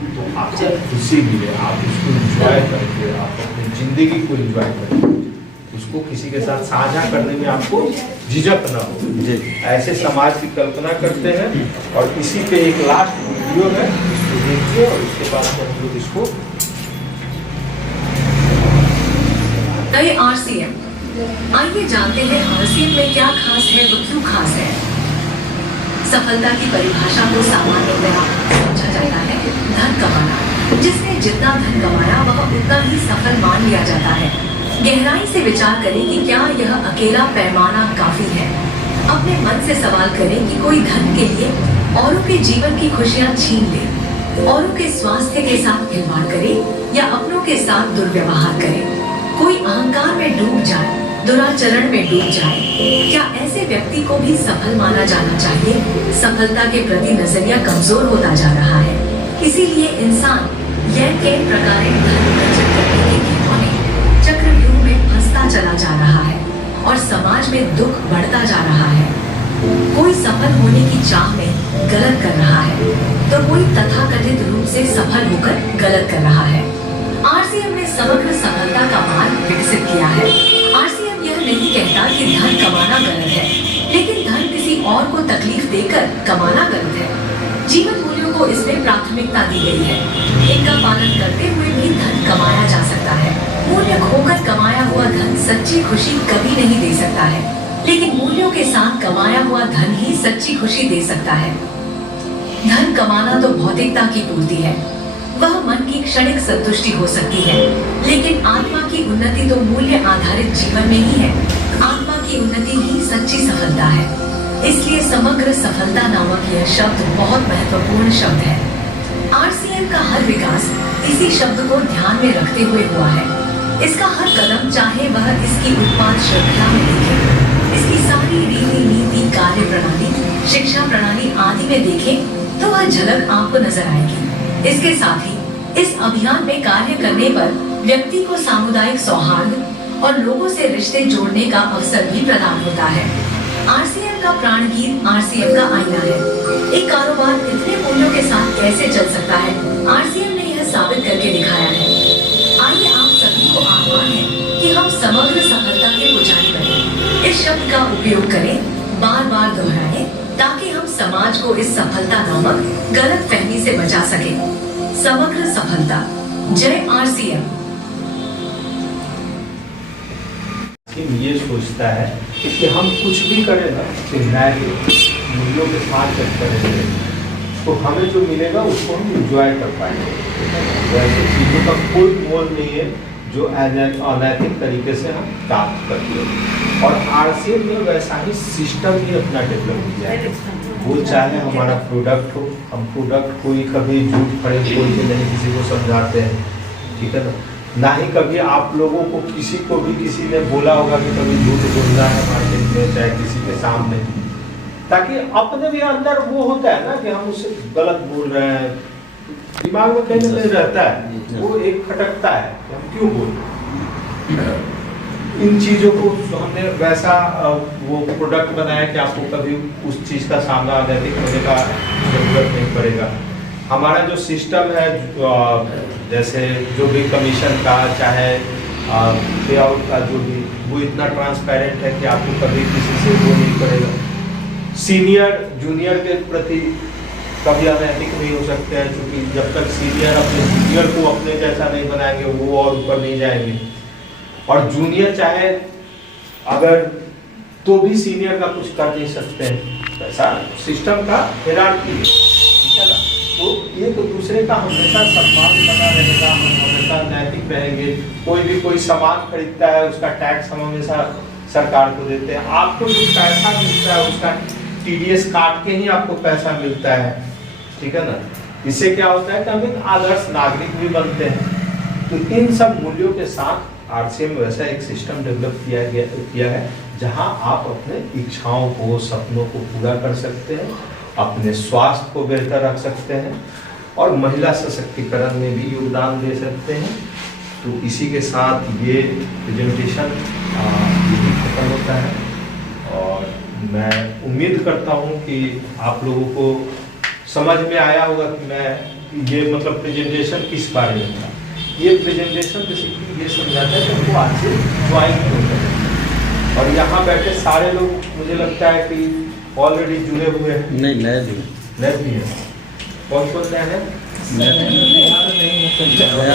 तो आपको खुशी मिले, आप उसको एंजॉय करके, आप अपनी जिंदगी को एंजॉय करके, उसको किसी के साथ साझा करने में आपको झिझक ना हो। ऐसे समाज की कल्पना करते हैं, और इसी पे एक लास्ट वीडियो है, इसको देखिए और उसके बाद हम लोग इसको नए आरसीएम। आइए जानते हैं आरसीएम में क्या खास है, वो क्यों खास है। सफलता की परिभाषा को सामान्यतः समझा जाता है धन कमाना, जिसने जितना धन कमाया वह उतना ही सफल मान लिया जाता है। गहराई से विचार करें कि क्या यह अकेला पैमाना काफी है। अपने मन से सवाल करें कि कोई धन के लिए औरों के जीवन की खुशियां छीन ले, औरों के स्वास्थ्य के साथ खिलवाड़ करे या अपनों के साथ दुर्व्यवहार करे, कोई अहंकार में डूब जाए, दुराचरण में डूब जाए, क्या ऐसे व्यक्ति को भी सफल माना जाना चाहिए? सफलता के प्रति नजरिया कमजोर होता जा रहा है, इसीलिए इंसान यह कई प्रकार धन अर्जित करने के खिलौने चक्रव्यूह में फंसता चला जा रहा है और समाज में दुख बढ़ता जा रहा है। कोई सफल होने की चाह में गलत कर रहा है तो कोई तथाकथित रूप से सफल होकर गलत कर रहा है। आरसीएम ने समग्र सफलता का मार्ग विकसित किया है। आरसीएम यह नहीं कहता कि धन कमाना गलत है, लेकिन धन किसी और को तकलीफ देकर कमाना गलत है। जीवन मूल्यों को इसमें प्राथमिकता दी गई है। इनका पालन करते हुए भी धन कमाया जा सकता है। मूल्य खोकर कमाया हुआ धन सच्ची खुशी कभी नहीं दे सकता है, लेकिन मूल्यों के साथ कमाया हुआ धन ही सच्ची खुशी दे सकता है। धन कमाना तो भौतिकता की पूर्ति है, वह मन की क्षणिक संतुष्टि हो सकती है, लेकिन आत्मा की उन्नति तो मूल्य आधारित जीवन में ही है। आत्मा की उन्नति ही सच्ची सफलता है। इसलिए समग्र सफलता नामक यह शब्द बहुत महत्वपूर्ण शब्द है। आरसीएम का हर विकास इसी शब्द को ध्यान में रखते हुए हुआ है। इसका हर कदम, चाहे वह इसकी उत्पाद श्रृंखला में दिखे, इसकी सारी रीति नीति, कार्य प्रणाली, शिक्षा प्रणाली आदि में देखें तो वह झलक आपको नजर आएगी। इसके साथ ही इस अभियान में कार्य करने पर व्यक्ति को सामुदायिक सौहार्द और लोगों से रिश्ते जोड़ने का अवसर भी प्रदान होता है। आरसीएम का प्राण गीत आरसीएम का आईना है। एक कारोबार इतने मूल्यों के साथ कैसे चल सकता है, आरसीएम ने यह साबित करके दिखाया है। आइए आप सभी को आह्वान है कि हम समग्र सफलता के पुजारी बने। इस शब्द का उपयोग करें, बार बार दोहराएं, ताकि हम समाज को इस सफलता नामक गलत फहमी से बचा सके। समग्र सफलता। जय आरसीएम। ये सोचता है कि हम कुछ भी करें ना, चिन्हाएंगे, मूल्यों के साथ करेंगे, तो हमें जो मिलेगा उसको हम इंजॉय कर पाएंगे। वैसे चीज़ों का कोई मोल नहीं है जो अनैतिक तरीके से हम प्राप्त करते हैं। और आरसीएम में वैसा ही सिस्टम ही अपना डेवलप किया है। वो चाहे हमारा प्रोडक्ट हो, हम प्रोडक्ट कोई कभी झूठ खड़े बोल के नहीं किसी को समझाते हैं, ठीक है ना ही कभी आप लोगों को किसी को भी किसी ने बोला होगा कि कभी झूठ बोलना है मार्केट में, चाहे किसी के सामने, ताकि अपने भी अंदर वो होता है ना कि हम उससे गलत बोल रहे हैं, दिमाग में कहीं ना कहीं रहता है, वो एक खटकता है कि हम क्यों बोल रहे हैं। इन चीज़ों को हमने वैसा वो प्रोडक्ट बनाया कि आपको कभी उस चीज़ का सामना अनैतिक होने का जरूरत नहीं पड़ेगा। हमारा जो सिस्टम है, जैसे जो भी कमीशन का चाहे पे आउट का जो भी, वो इतना ट्रांसपेरेंट है कि आपको कभी किसी से वो नहीं पड़ेगा। सीनियर जूनियर के प्रति कभी अनैतिक नहीं हो सकते हैं, क्योंकि जब तक सीनियर अपने जूनियर को अपने जैसा नहीं बनाएंगे वो और ऊपर नहीं जाएंगे। और जूनियर चाहे अगर तो भी सीनियर का कुछ कर नहीं सकते हैं। ऐसा सिस्टम का हिरार्की है, ठीक है ना। तो एक दूसरे का हमेशा सम्मान बना रहेगा, हम हमेशा नैतिक रहेंगे। कोई भी कोई सामान खरीदता है उसका टैक्स हम हमेशा सरकार को देते हैं। आपको जो पैसा मिलता है उसका टीडीएस काट के ही आपको पैसा मिलता है, ठीक है ना। इससे क्या होता है कि हम एक आदर्श नागरिक भी बनते हैं। तो इन सब मूल्यों के साथ आरसीएम वैसा एक सिस्टम डेवलप किया है जहां आप अपने इच्छाओं को, सपनों को पूरा कर सकते हैं, अपने स्वास्थ्य को बेहतर रख सकते हैं और महिला सशक्तिकरण में भी योगदान दे सकते हैं। तो इसी के साथ ये प्रेजेंटेशन यही खत्म होता है और मैं उम्मीद करता हूँ कि आप लोगों को समझ में आया होगा कि मैं ये मतलब प्रेजेंटेशन किस बारे में था। ये प्रेजेंटेशन बेसिकली ये समझाता है कि हमको आज से ज्वाइन होता है और यहाँ बैठे सारे लोग मुझे लगता है कि ऑलरेडी जुड़े हुए हैं। नहीं, नए भी है। कौन कौन नया है?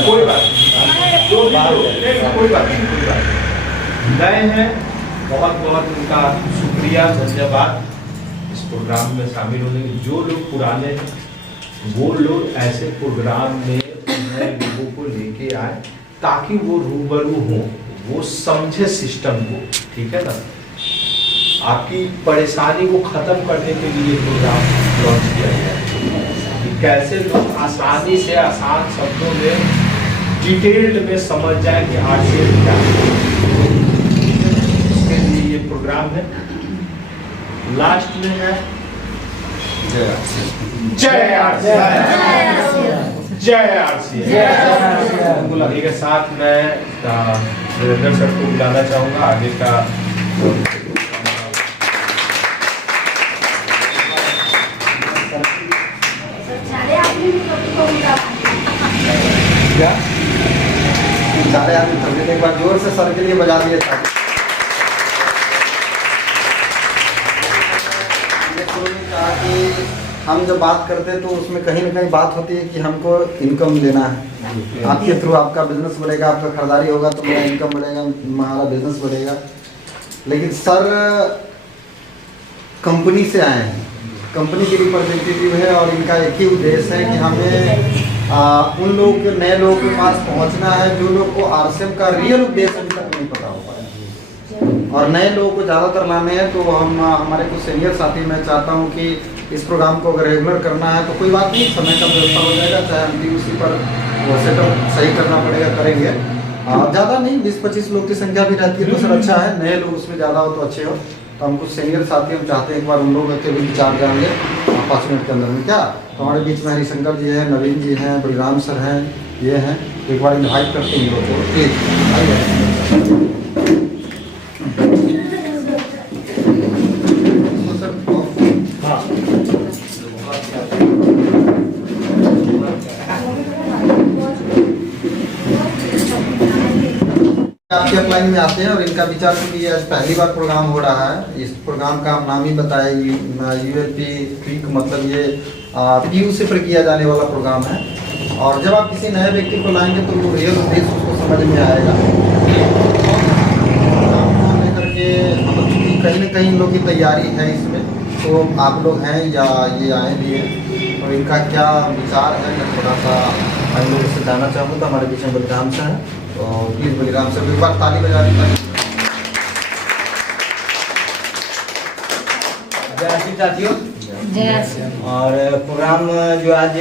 कोई बात नहीं, कोई बात नहीं। नए हैं, बहुत बहुत उनका शुक्रिया, धन्यवाद इस प्रोग्राम में शामिल होने के। जो लोग पुराने हैं वो लोग ऐसे प्रोग्राम में नए लोगों को लेके आए ताकि वो रूबरू हों, वो समझे सिस्टम को, ठीक है ना। आपकी परेशानी को खत्म करने के लिए प्रोग्राम लॉन्च किया गया है कि कैसे लोग आसानी से आसान शब्दों में डिटेल्ड में समझ जाए कि आरसीएम क्या है। इसके लिए ये प्रोग्राम है। लास्ट में है जय आरसीएम, जय आरसीएम, जय आरसीएम। के साथ मैं वीरेंद्र सर को बुलाना चाहूँगा आगे का। क्या सारे आदमी थक गए, एक बार जोर से सर के लिए बजा दिए था। कहा कि हम जब बात करते हैं तो उसमें कहीं ना कहीं बात होती है कि हमको इनकम लेना है, आपके थ्रू आपका बिजनेस बढ़ेगा, आपका खरीदारी होगा तो मेरा इनकम बढ़ेगा, हमारा बिजनेस बढ़ेगा। लेकिन सर कंपनी से आए हैं, कंपनी के रिप्रेजेंटेटिव है और इनका एक ही उद्देश्य है कि हमें उन लोग नए लोगों के पास पहुंचना है जो लोग को आरसीएम का रियल उद्देश्य अभी तक नहीं पता होगा, और नए लोगों को ज़्यादातर लाने हैं। तो हम हमारे कुछ सीनियर साथी, मैं चाहता हूं कि इस प्रोग्राम को अगर रेगुलर करना है तो कोई बात नहीं, समय का व्यवस्था हो जाएगा, चाहे हम उसी पर वो सेटअप सही करना पड़ेगा, करेंगे। ज़्यादा नहीं, 20-25 लोग की संख्या भी रहती है तो सर अच्छा है, नए लोग उसमें ज़्यादा हो तो अच्छे हो। तो हम कुछ सीनियर साथी हम चाहते हैं एक बार उन लोगों के भी विचार जानेंगे 5 मिनट के अंदर में। क्या तो हमारे बीच में हरिशंकर जी हैं, नवीन जी हैं, बलराम सर हैं, ये हैं, एक बार इन्वाइट करते हैं लोगों को, प्लीज आइए। आपके अपलाइन में आते हैं और इनका विचार कि आज पहली बार प्रोग्राम हो रहा है। इस प्रोग्राम का हम नाम ही बताए ULP क्विक, मतलब ये PU से पर किया जाने वाला प्रोग्राम है। और जब आप किसी नए व्यक्ति को लाएंगे तो वो रियल उद्देश्य उसको समझ में आएगा। लेकर के मतलब कहीं ना कहीं लोग की तैयारी है इसमें, तो आप लोग हैं या ये आए भी हैं, तो इनका क्या विचार है मैं थोड़ा सा हम लोग इससे जानना चाहूँगा। तो हमारे बीच में बलराम सर हैं, तो प्लीज़ बलराम सर एक बार ताली बजा दी। जय साथियों, और प्रोग्राम जो आज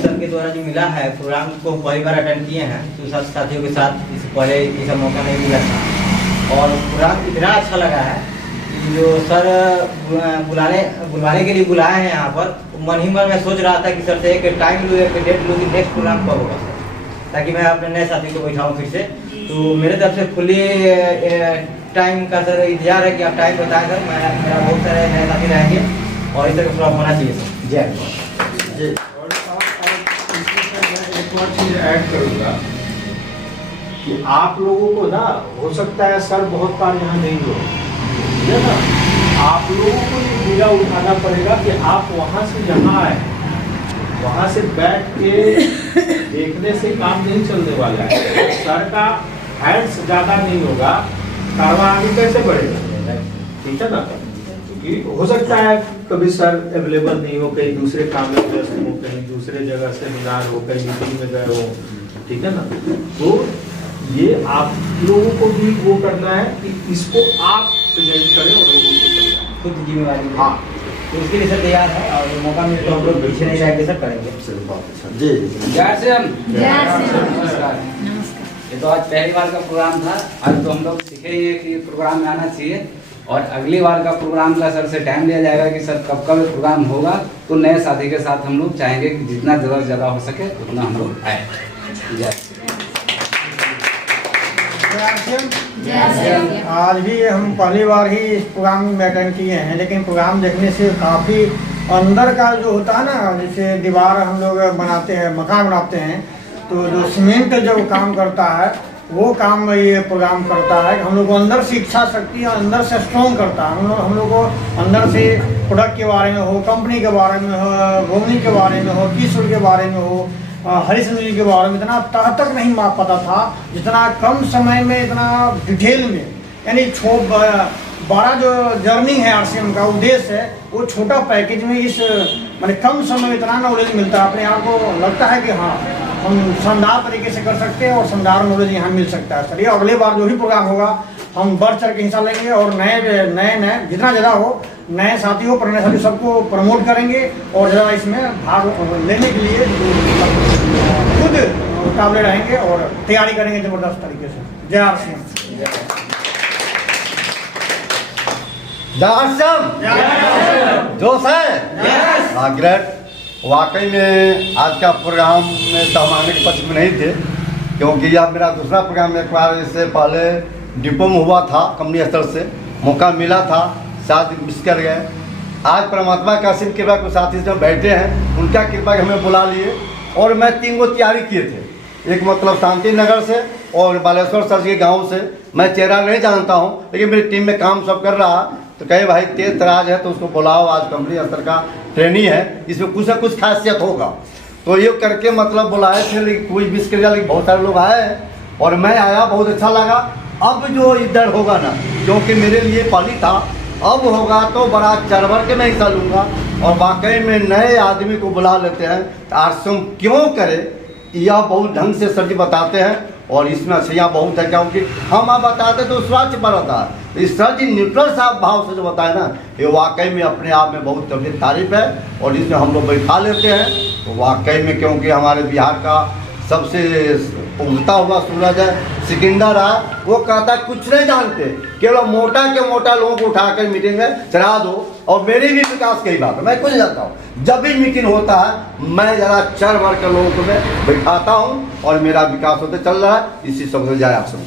सर के द्वारा जो मिला है, प्रोग्राम को पहली बार अटेंड किए हैं तो सब साथियों के साथ इससे पहले ऐसा मौका नहीं मिला था। और प्रोग्राम इतना अच्छा लगा है कि जो सर बुलाने के लिए बुलाए हैं यहाँ पर, मन ही मन में सोच रहा था कि सर से एक टाइम लूँ, एक डेट लूँ कि नेक्स्ट प्रोग्राम कब होगा, ताकि मैं अपने नए साथी को बैठाऊँ फिर से। तो मेरे तरफ से खुली टाइम का सर इंतजार है कि आप टाइम बताएं सर, मेरा बहुत सारे नए साथी रहेंगे और इस तरह का प्रोग्राम होना चाहिए सर। जय जी। एक और चीज ऐड करूँगा कि आप लोगों को ना हो सकता है सर बहुत बार यहाँ नहीं हो, है ना, आप लोगों को ये बीड़ा उठाना पड़ेगा कि आप वहाँ से यहाँ आए, वहाँ से बैठ के देखने से काम नहीं चलने वाला है। सर का हैंड्स ज़्यादा नहीं होगा, कारवां आगे कैसे बढ़ेगा, ठीक है ना। क्योंकि हो सकता है कभी सर अवेलेबल नहीं हो, कहीं दूसरे काम में व्यस्त हो, कहीं दूसरे जगह सेमिनार हो, कहीं मीटिंग में गए हो, ठीक है ना। तो ये आप लोगों को भी वो करना है कि इसको आप प्रेजेंट करें और लोगों को समझाएं, खुद जिम्मेवारी। हाँ, तो उसके लिए सर तैयार है और मौका मिले तो हम लोग पीछे नहीं रहेंगे सर, करेंगे। जी जय श्री राम। नमस्कार। ये तो आज पहली बार का प्रोग्राम था, आज तो हम लोग सीखे ही है कि प्रोग्राम में आना चाहिए, और अगली बार का प्रोग्राम का सर से टाइम लिया जाएगा कि सर कब कब प्रोग्राम होगा। तो नए साथी के साथ हम लोग चाहेंगे कि जितना ज़्यादा हो सके उतना हम लोग आए। जय आज भी हम पहली बार ही इस प्रोग्राम में अटेंड किए हैं, लेकिन प्रोग्राम देखने से काफ़ी अंदर का जो होता है ना, जैसे दीवार हम लोग बनाते हैं, मकान बनाते हैं, तो जो सीमेंट जो काम करता है वो काम ये प्रोग्राम करता है। हम लोग को अंदर से इच्छा शक्ति अंदर से स्ट्रॉन्ग करता है। हम लोग को अंदर से प्रोडक्ट के बारे में हो, कंपनी के बारे में हो, भूमि के बारे में हो, किशोर के बारे में हो, हरिशंकर जी के बारे में इतना तह तक नहीं पता था जितना कम समय में इतना डिटेल में, यानी बड़ा जो जर्नी है आरसीएम का उद्देश्य है, वो छोटा पैकेज में इस माने कम समय में इतना नॉलेज मिलता है। अपने आप को लगता है कि हाँ हम शानदार तरीके से कर सकते हैं और शानदार नॉलेज यहाँ मिल सकता है। चलिए अगले बार जो भी प्रोग्राम होगा हम बढ़ चढ़ के हिस्सा लेंगे और नए जितना ज़्यादा हो, नए साथी हो, पुराने साथी सबको प्रमोट करेंगे और ज़्यादा इसमें भाग लेने के लिए खुद उतावले रहेंगे और तैयारी करेंगे ज़बरदस्त तरीके से। जय आरसीएम। जोश है। ग्रेट। वाकई में आज का प्रोग्राम में तो हम आने के पक्ष में नहीं थे, क्योंकि यह मेरा दूसरा प्रोग्राम एक बार इससे पहले डिपो में हुआ था, कंपनी स्तर से मौका मिला था, शायद मिस कर गए। आज परमात्मा का असीम कृपा को साथी से बैठे हैं, उनका कृपा हमें बुला लिए और मैं 3 गो तैयारी किए थे। एक मतलब शांति नगर से और बालेश्वर सर के गाँव से। मैं चेहरा नहीं जानता हूँ, लेकिन मेरी टीम में काम सब कर रहा, तो कहे भाई तेज तराज है तो उसको बुलाओ, आज कंपनी स्तर का ट्रेनिंग है, इसमें कुछ ना कुछ खासियत होगा। तो ये करके मतलब बुलाए थे, लेकिन कोई मिस कर गया, लेकिन बहुत सारे लोग आए हैं और मैं आया, बहुत अच्छा लगा। अब जो इधर होगा ना, क्योंकि मेरे लिए पहली था, अब होगा तो बड़ा चढ़ बढ़ के मैं हिस्सा लूँगा। और वाकई में नए आदमी को बुला लेते हैं तो आश्रम क्यों करे, यह बहुत ढंग से सर जी बताते हैं। और इसमें अच्छाइयाँ बहुत है, क्योंकि हम आप बताते तो स्वास्थ्य पर होता है, इस सर जी न्यूट्रल साहब भाव से जो बताए ना, ये वाकई में अपने आप में बहुत तबियत तारीफ है। और इसमें हम लोग बैठा लेते हैं तो वाकई में, क्योंकि हमारे बिहार का सबसे उगता हुआ सूरज है सिकंदर है, वो कहता है कुछ नहीं जानते, केवल मोटा के मोटा लोगों को उठाकर मीटिंग में चढ़ा दो। और मेरी भी विकास की बात है, मैं कुछ जानता हूँ, जब भी मीटिंग होता है मैं ज़रा चढ़ बढ़ कर लोगों को मैं बैठाता हूँ और मेरा विकास होते चल रहा है। इसी सब जाए आप सब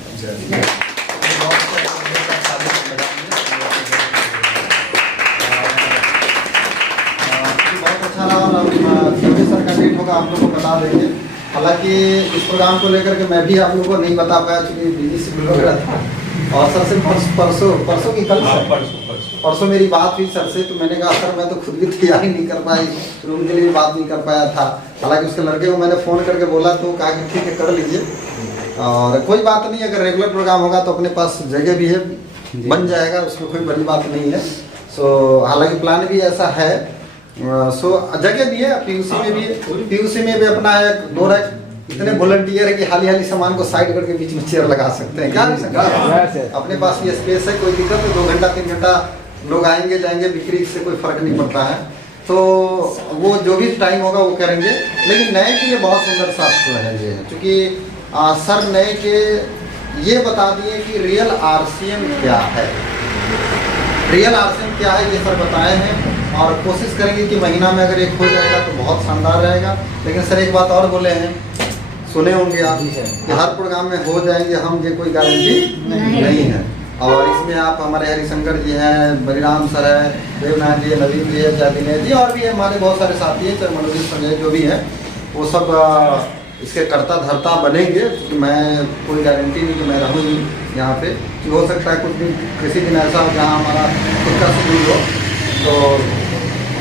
सर का डेट होगा आप लोग को बता देंगे। हालांकि इस प्रोग्राम को लेकर के मैं भी आप लोगों को नहीं बता पाया क्योंकि बिजी शेड्यूल वगैरह था। और सर से परसों की कल परसों मेरी बात हुई सर से, तो मैंने कहा सर मैं तो खुद भी तैयारी नहीं कर पाई, रूम के लिए बात नहीं कर पाया था। हालांकि उसके लड़के को मैंने फ़ोन करके बोला तो कहा कि ठीक है कर लीजिए और कोई बात नहीं, अगर रेगुलर प्रोग्राम होगा तो अपने पास जगह भी है, बन जाएगा, उसमें कोई बड़ी बात नहीं है। सो हालांकि प्लान भी ऐसा है, सो जगह भी है, पीयूसी में भी है, पीयूसी में भी अपना है 2 रैक, इतने वॉलंटियर है कि हाली सामान को साइड करके बीच में चेयर लगा सकते हैं, क्या नहीं सकते, अपने पास भी स्पेस है, कोई दिक्कत नहीं, 2 घंटा 3 घंटा लोग आएंगे जाएंगे, बिक्री से कोई फर्क नहीं पड़ता है। तो वो जो भी टाइम होगा वो करेंगे। लेकिन नए के लिए बहुत सुंदर सा है ये, क्योंकि सर नए के ये बता दिए कि रियल RCM क्या है, रियल RCM क्या है ये सर बताए हैं। और कोशिश करेंगे कि महीना में अगर एक हो जाएगा तो बहुत शानदार रहेगा। लेकिन सर एक बात और बोले हैं, सुने होंगे आप कि हर प्रोग्राम में हो जाएंगे हम, ये कोई गारंटी नहीं है। और इसमें आप हमारे हरिशंकर जी हैं, बलिराम सर है, देवनाथ जी है, नवीन जी है, जादिने जी और भी हमारे बहुत सारे साथी हैं, चाहे मनोज संजय जो भी है, वो सब इसके कर्ता धर्ता बनेंगे। तो मैं कोई गारंटी नहीं कि मैं रहूँ यहाँ पे, कि हो सकता है कुछ दिन किसी दिन ऐसा हो जहाँ हमारा खुद का शेड्यूल हो, तो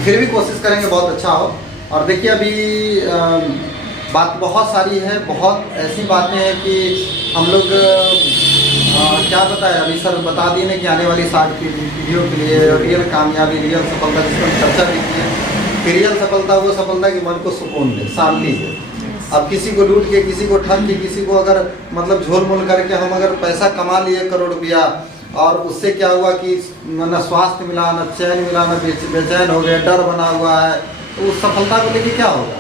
फिर भी कोशिश करेंगे बहुत अच्छा हो। और देखिए अभी बात बहुत सारी है, बहुत ऐसी बातें हैं कि हम लोग क्या बताएं, अभी सर बता दिए ना कि आने वाली 60 पीढ़ियों के लिए रियल कामयाबी, रियल सफलता जिसपर चर्चा भी की है कि रियल सफलता वो सफलता कि मन को सुकून दे, शांति दे। अब किसी को लूट के, किसी को ठग के, किसी को अगर मतलब झोल मोल करके हम अगर पैसा कमा लिए करोड़ रुपया और उससे क्या हुआ कि न स्वास्थ्य मिला, न चैन मिला, न बेचैन हो गए, डर बना हुआ है, तो उस सफलता को लेके क्या होगा?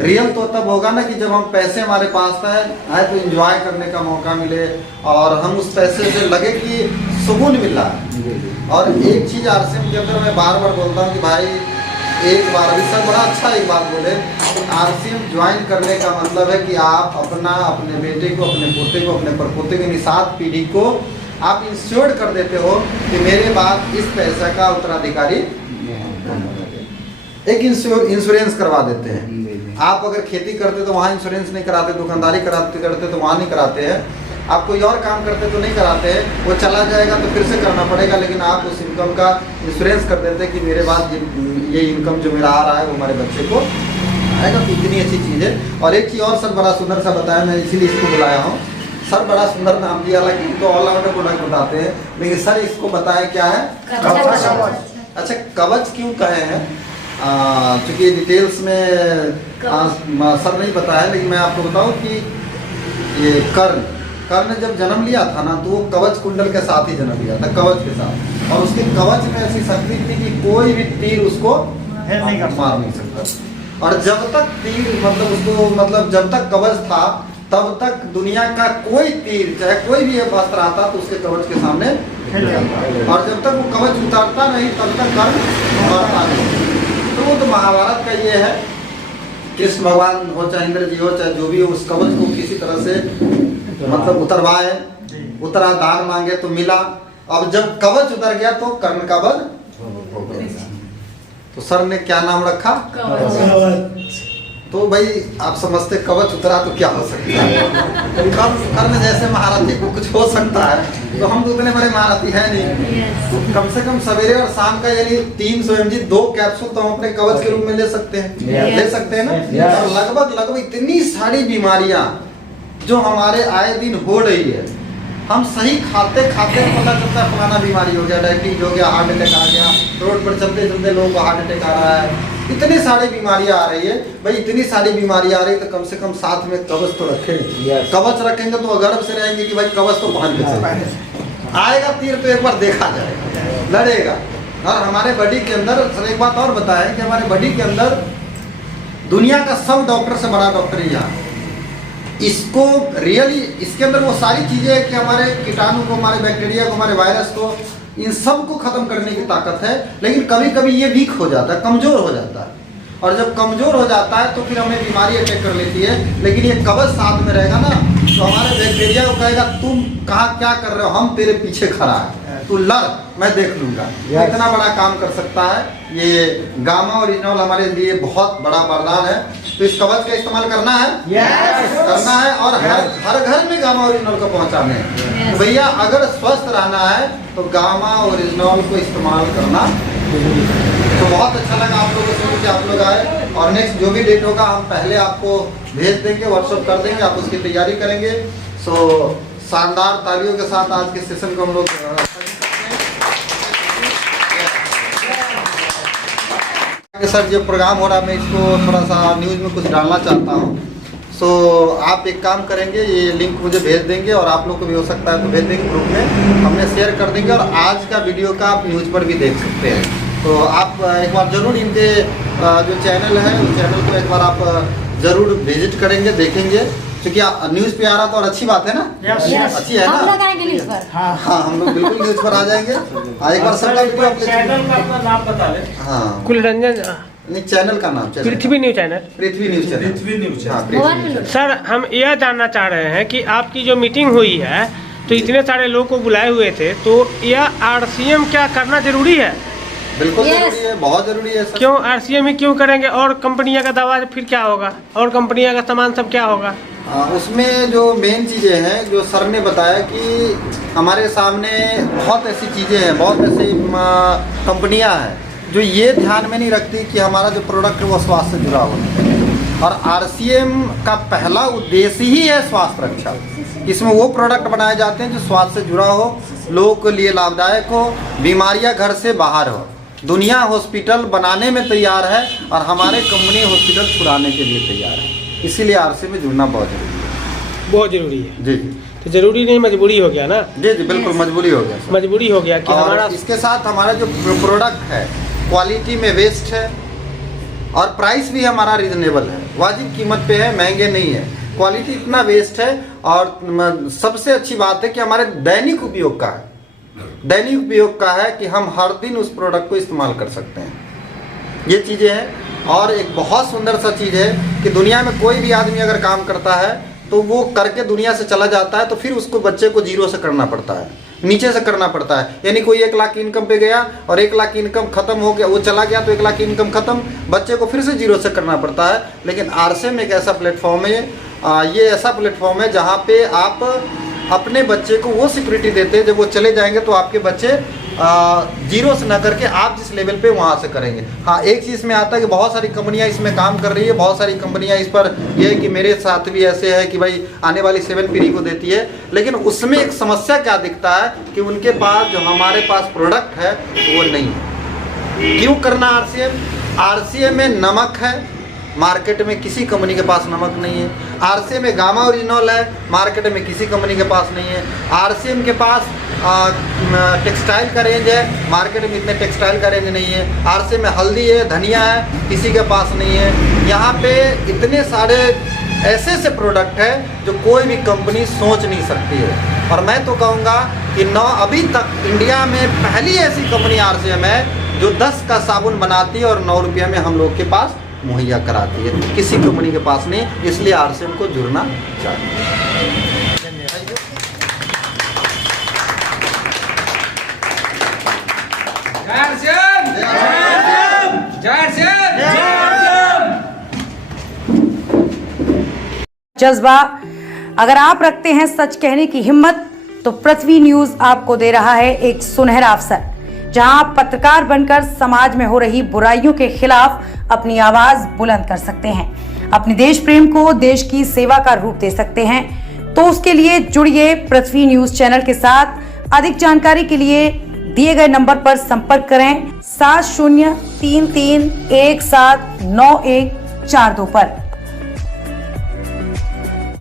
रियल तो तब होगा ना कि जब हम पैसे हमारे पास आए तो एंजॉय करने का मौका मिले और हम उस पैसे से लगे कि सुकून मिल रहा है। और एक चीज़ RCM के अंदर मैं बार बार बोलता हूँ कि भाई एक बार अभी सर बड़ा अच्छा एक बात बोले, RCM ज्वाइन करने का मतलब है कि आप अपने बेटे को, अपने पोते को, अपने परपोते की 7 पीढ़ी को आप इंश्योर कर देते हो कि मेरे बाद इस पैसा का उत्तराधिकारी, एक इंश्योरेंस करवा देते हैं। आप अगर खेती करते तो वहाँ इंश्योरेंस नहीं कराते, दुकानदारी करते तो वहाँ नहीं कराते हैं, आप कोई और काम करते तो नहीं कराते हैं, वो चला जाएगा तो फिर से करना पड़ेगा, लेकिन आप उस इनकम का इंश्योरेंस कर देते हैं कि मेरे बाद ये इनकम जो मेरा आ रहा है वो हमारे बच्चे को आएगा। तो इतनी अच्छी चीज़ है। और एक चीज़ और सर बड़ा सुंदर सा बताया, मैं इसीलिए इसको बुलाया हूँ। सर बड़ा सुंदर नाम दिया, हालांकि इनको ऑलराउंडर प्रोडक्ट बताते हैं, लेकिन सर इसको बताया क्या है, कवच। अच्छा कवच क्यों कहे हैं? चूँकि डिटेल्स में सर नहीं बताया, लेकिन मैं आपको बताऊं कि ये कर्ण जब जन्म लिया था ना, तो वो कवच कुंडल के साथ ही जन्म लिया था, कवच के साथ। और उसके कवच में ऐसी शक्ति थी कि कोई भी तीर उसको मार नहीं सकता। और जब तक तीर मतलब जब तक कवच था तब तक दुनिया का कोई तीर चाहे कोई भी अस्त्र आता तो उसके कवच के सामने, और जब तक वो कवच उतारता नहीं तब तक कर्ण मारता नहीं। तो महाभारत का ये है, कृष्ण भगवान हो चाहे इंद्र जी हो चाहे जो भी हो, उस कवच को किसी तरह से मतलब उतरवाए, उतरा, दान मांगे तो मिला। अब जब कवच उतर गया तो कर्ण का वध हो गया। तो सर ने क्या नाम रखा? तो भाई आप समझते कवच उतरा तो क्या हो सकता है? कर्ण जैसे महारथी को कुछ हो सकता है, तो हम तो उतने बड़े महारथी है नहीं। तो कम से कम सवेरे और शाम का यानी 300 mg 2 कैप्सूल तो हम अपने कवच के रूप में ले सकते हैं, ले सकते हैं ना। और लगभग इतनी सारी बीमारियां जो हमारे आए दिन हो रही है, हम सही खाते खाते पता चलता है पुराना बीमारी हो गया, डायबिटीज हो गया, हार्ट अटैक आ गया, रोड पर चलते चलते लोगों को हार्ट अटैक आ रहा है, इतनी सारी बीमारियां आ रही है। भाई इतनी सारी बीमारियां आ रही है तो कम से कम साथ में कवच तो रखें। कवच रखेंगे तो गर्व से रहेंगे कि भाई कवच तो पहन के चलेंगे। आएगा तीर तो एक बार देखा जाएगा, लड़ेगा। और हमारे बॉडी के अंदर सर एक बात और बताएं कि हमारे बॉडी के अंदर दुनिया का सब डॉक्टर से बड़ा डॉक्टर है यहाँ। इसको रियली इसके अंदर वो सारी चीजें है कि हमारे कीटाणु को, हमारे बैक्टीरिया को, हमारे वायरस को, इन सब को खत्म करने की ताकत है। लेकिन कभी कभी ये वीक हो जाता है, कमजोर हो जाता है, और जब कमजोर हो जाता है तो फिर हमें बीमारी अटैक कर लेती है। लेकिन ये कवच साथ में रहेगा ना तो हमारे बैक्टीरिया को कहेगा तुम कहाँ क्या कर रहे हो, हम तेरे पीछे खड़ा है, तू लड़, मैं देख लूंगा। इतना बड़ा काम कर सकता है ये गामा ओरिजिनल, हमारे लिए बहुत बड़ा वरदान है। तो इस कवच का इस्तेमाल करना है, करना है, और हर घर में गामा ओरिजिनल को पहुंचाने हैं। तो भैया अगर स्वस्थ रहना है तो गामा ओरिजिनल को इस्तेमाल करना। तो बहुत अच्छा लगा आप लोगों से कि आप लोग आए, और नेक्स्ट जो भी डेट होगा हम पहले आपको भेज देंगे, व्हाट्सअप कर देंगे, आप उसकी तैयारी करेंगे। सो शानदार तालियों के साथ आज के सेशन को हम लोग सर जो प्रोग्राम हो रहा है मैं इसको थोड़ा सा न्यूज़ में कुछ डालना चाहता हूँ। सो आप एक काम करेंगे, ये लिंक मुझे भेज देंगे और आप लोग को भी हो सकता है तो भेज देंगे ग्रुप में, हमने शेयर कर देंगे। और आज का वीडियो का आप न्यूज़ पर भी देख सकते हैं। तो आप एक बार ज़रूर इनके जो चैनल है उस चैनल को एक बार आप ज़रूर विजिट करेंगे, देखेंगे, क्योंकि न्यूज़ पे आ रहा तो और अच्छी बात है ना। अच्छी है ना। हम लोग आएंगे न्यूज़ पर। हाँ हम लोग बिल्कुल न्यूज़ पर आ जाएंगे। एक बार सबका वीडियो चैनल का अपना नाम बता लें। हाँ कुलरंजन नहीं, चैनल का नाम पृथ्वी न्यूज चैनल। पृथ्वी न्यूज चैनल। पृथ्वी न्यूज हाँ, पृथ्वी न्यूज। सर हम यह जानना चाह रहे हैं कि आपकी जो मीटिंग हुई है तो इतने सारे लोग को बुलाए हुए थे, तो यह आरसीएम क्या करना जरूरी है? बिल्कुल जरूरी है, बहुत जरूरी है सर। क्यों आरसीएम ही क्यों करेंगे? और कंपनियां का दवा फिर क्या होगा? और कंपनियां का सामान सब क्या होगा? उसमें जो मेन चीज़ें हैं जो सर ने बताया कि हमारे सामने बहुत ऐसी चीज़ें हैं, बहुत ऐसी कंपनियां हैं जो ये ध्यान में नहीं रखती कि हमारा जो प्रोडक्ट है वो स्वास्थ्य से जुड़ा हो। और आरसीएम का पहला उद्देश्य ही है स्वास्थ्य रक्षा। इसमें वो प्रोडक्ट बनाए जाते हैं जो स्वास्थ्य से जुड़ा हो, लोगों के लिए लाभदायक हो, बीमारियां घर से बाहर हो। दुनिया हॉस्पिटल बनाने में तैयार है और हमारे कंपनी हॉस्पिटल छुड़ाने के लिए तैयार है। इसीलिए आरसीएम में जुड़ना बहुत जरूरी है। बहुत जरूरी है जी। तो जरूरी नहीं, मजबूरी हो गया ना। जी जी बिल्कुल मजबूरी हो गया सर। मजबूरी हो गया कि हमारा इसके साथ हमारा जो प्रोडक्ट है क्वालिटी में बेस्ट है और प्राइस भी हमारा रीजनेबल है, वाजिब कीमत पे है, महंगे नहीं है। क्वालिटी इतना बेस्ट है और सबसे अच्छी बात है कि हमारे दैनिक उपयोग का है, दैनिक उपयोग का है कि हम हर दिन उस प्रोडक्ट को इस्तेमाल कर सकते हैं। ये चीज़ें हैं। और एक बहुत सुंदर सा चीज़ है कि दुनिया में कोई भी आदमी अगर काम करता है तो वो करके दुनिया से चला जाता है तो फिर उसको बच्चे को जीरो से करना पड़ता है, नीचे से करना पड़ता है। यानी कोई 1 लाख की इनकम पे गया और 1 लाख की इनकम खत्म हो गया, वो चला गया तो 1 लाख की इनकम खत्म, बच्चे को फिर से जीरो से करना पड़ता है। लेकिन आरसीएम एक ऐसा प्लेटफॉर्म है, ये ऐसा प्लेटफॉर्म है जहाँ पे आप अपने बच्चे को वो सिक्योरिटी देते हैं, जब वो चले जाएंगे तो आपके बच्चे जीरो से ना करके आप जिस लेवल पे वहाँ से करेंगे। हाँ एक चीज़ में आता है कि बहुत सारी कंपनियाँ इसमें काम कर रही है, बहुत सारी कंपनियाँ इस पर ये है कि मेरे साथ भी ऐसे है कि भाई आने वाली 7 पीढ़ी को देती है, लेकिन उसमें एक समस्या क्या दिखता है कि उनके पास जो हमारे पास प्रोडक्ट है वो नहीं है। क्यों करना आरसीएम? आरसीएम में नमक है, मार्केट में किसी कंपनी के पास नमक नहीं है। आरसीएम में गामा ओरिजिनल है, मार्केट में किसी कंपनी के पास नहीं है। आरसीएम के पास टेक्सटाइल का रेंज है, मार्केट में इतने टेक्सटाइल का रेंज नहीं है। आरसीएम में हल्दी है, धनिया है, किसी के पास नहीं है। यहाँ पे इतने सारे ऐसे प्रोडक्ट है जो कोई भी कंपनी सोच नहीं सकती है। और मैं तो कहूँगा कि अभी तक इंडिया में पहली ऐसी कंपनी आरसीएम है जो 10 का साबुन बनाती है और 9 रुपये में हम लोग के पास मुहैया कराती है, किसी कंपनी के पास नहीं। इसलिए आरसीएम को जुड़ना चाहिए। जज्बा अगर आप रखते हैं सच कहने की हिम्मत, तो पृथ्वी न्यूज आपको दे रहा है एक सुनहरा अवसर, जहां आप पत्रकार बनकर समाज में हो रही बुराइयों के खिलाफ अपनी आवाज बुलंद कर सकते हैं, अपने देश प्रेम को देश की सेवा का रूप दे सकते हैं। तो उसके लिए जुड़िए पृथ्वी न्यूज चैनल के साथ। अधिक जानकारी के लिए दिए गए नंबर पर संपर्क करें 7033179142 पर।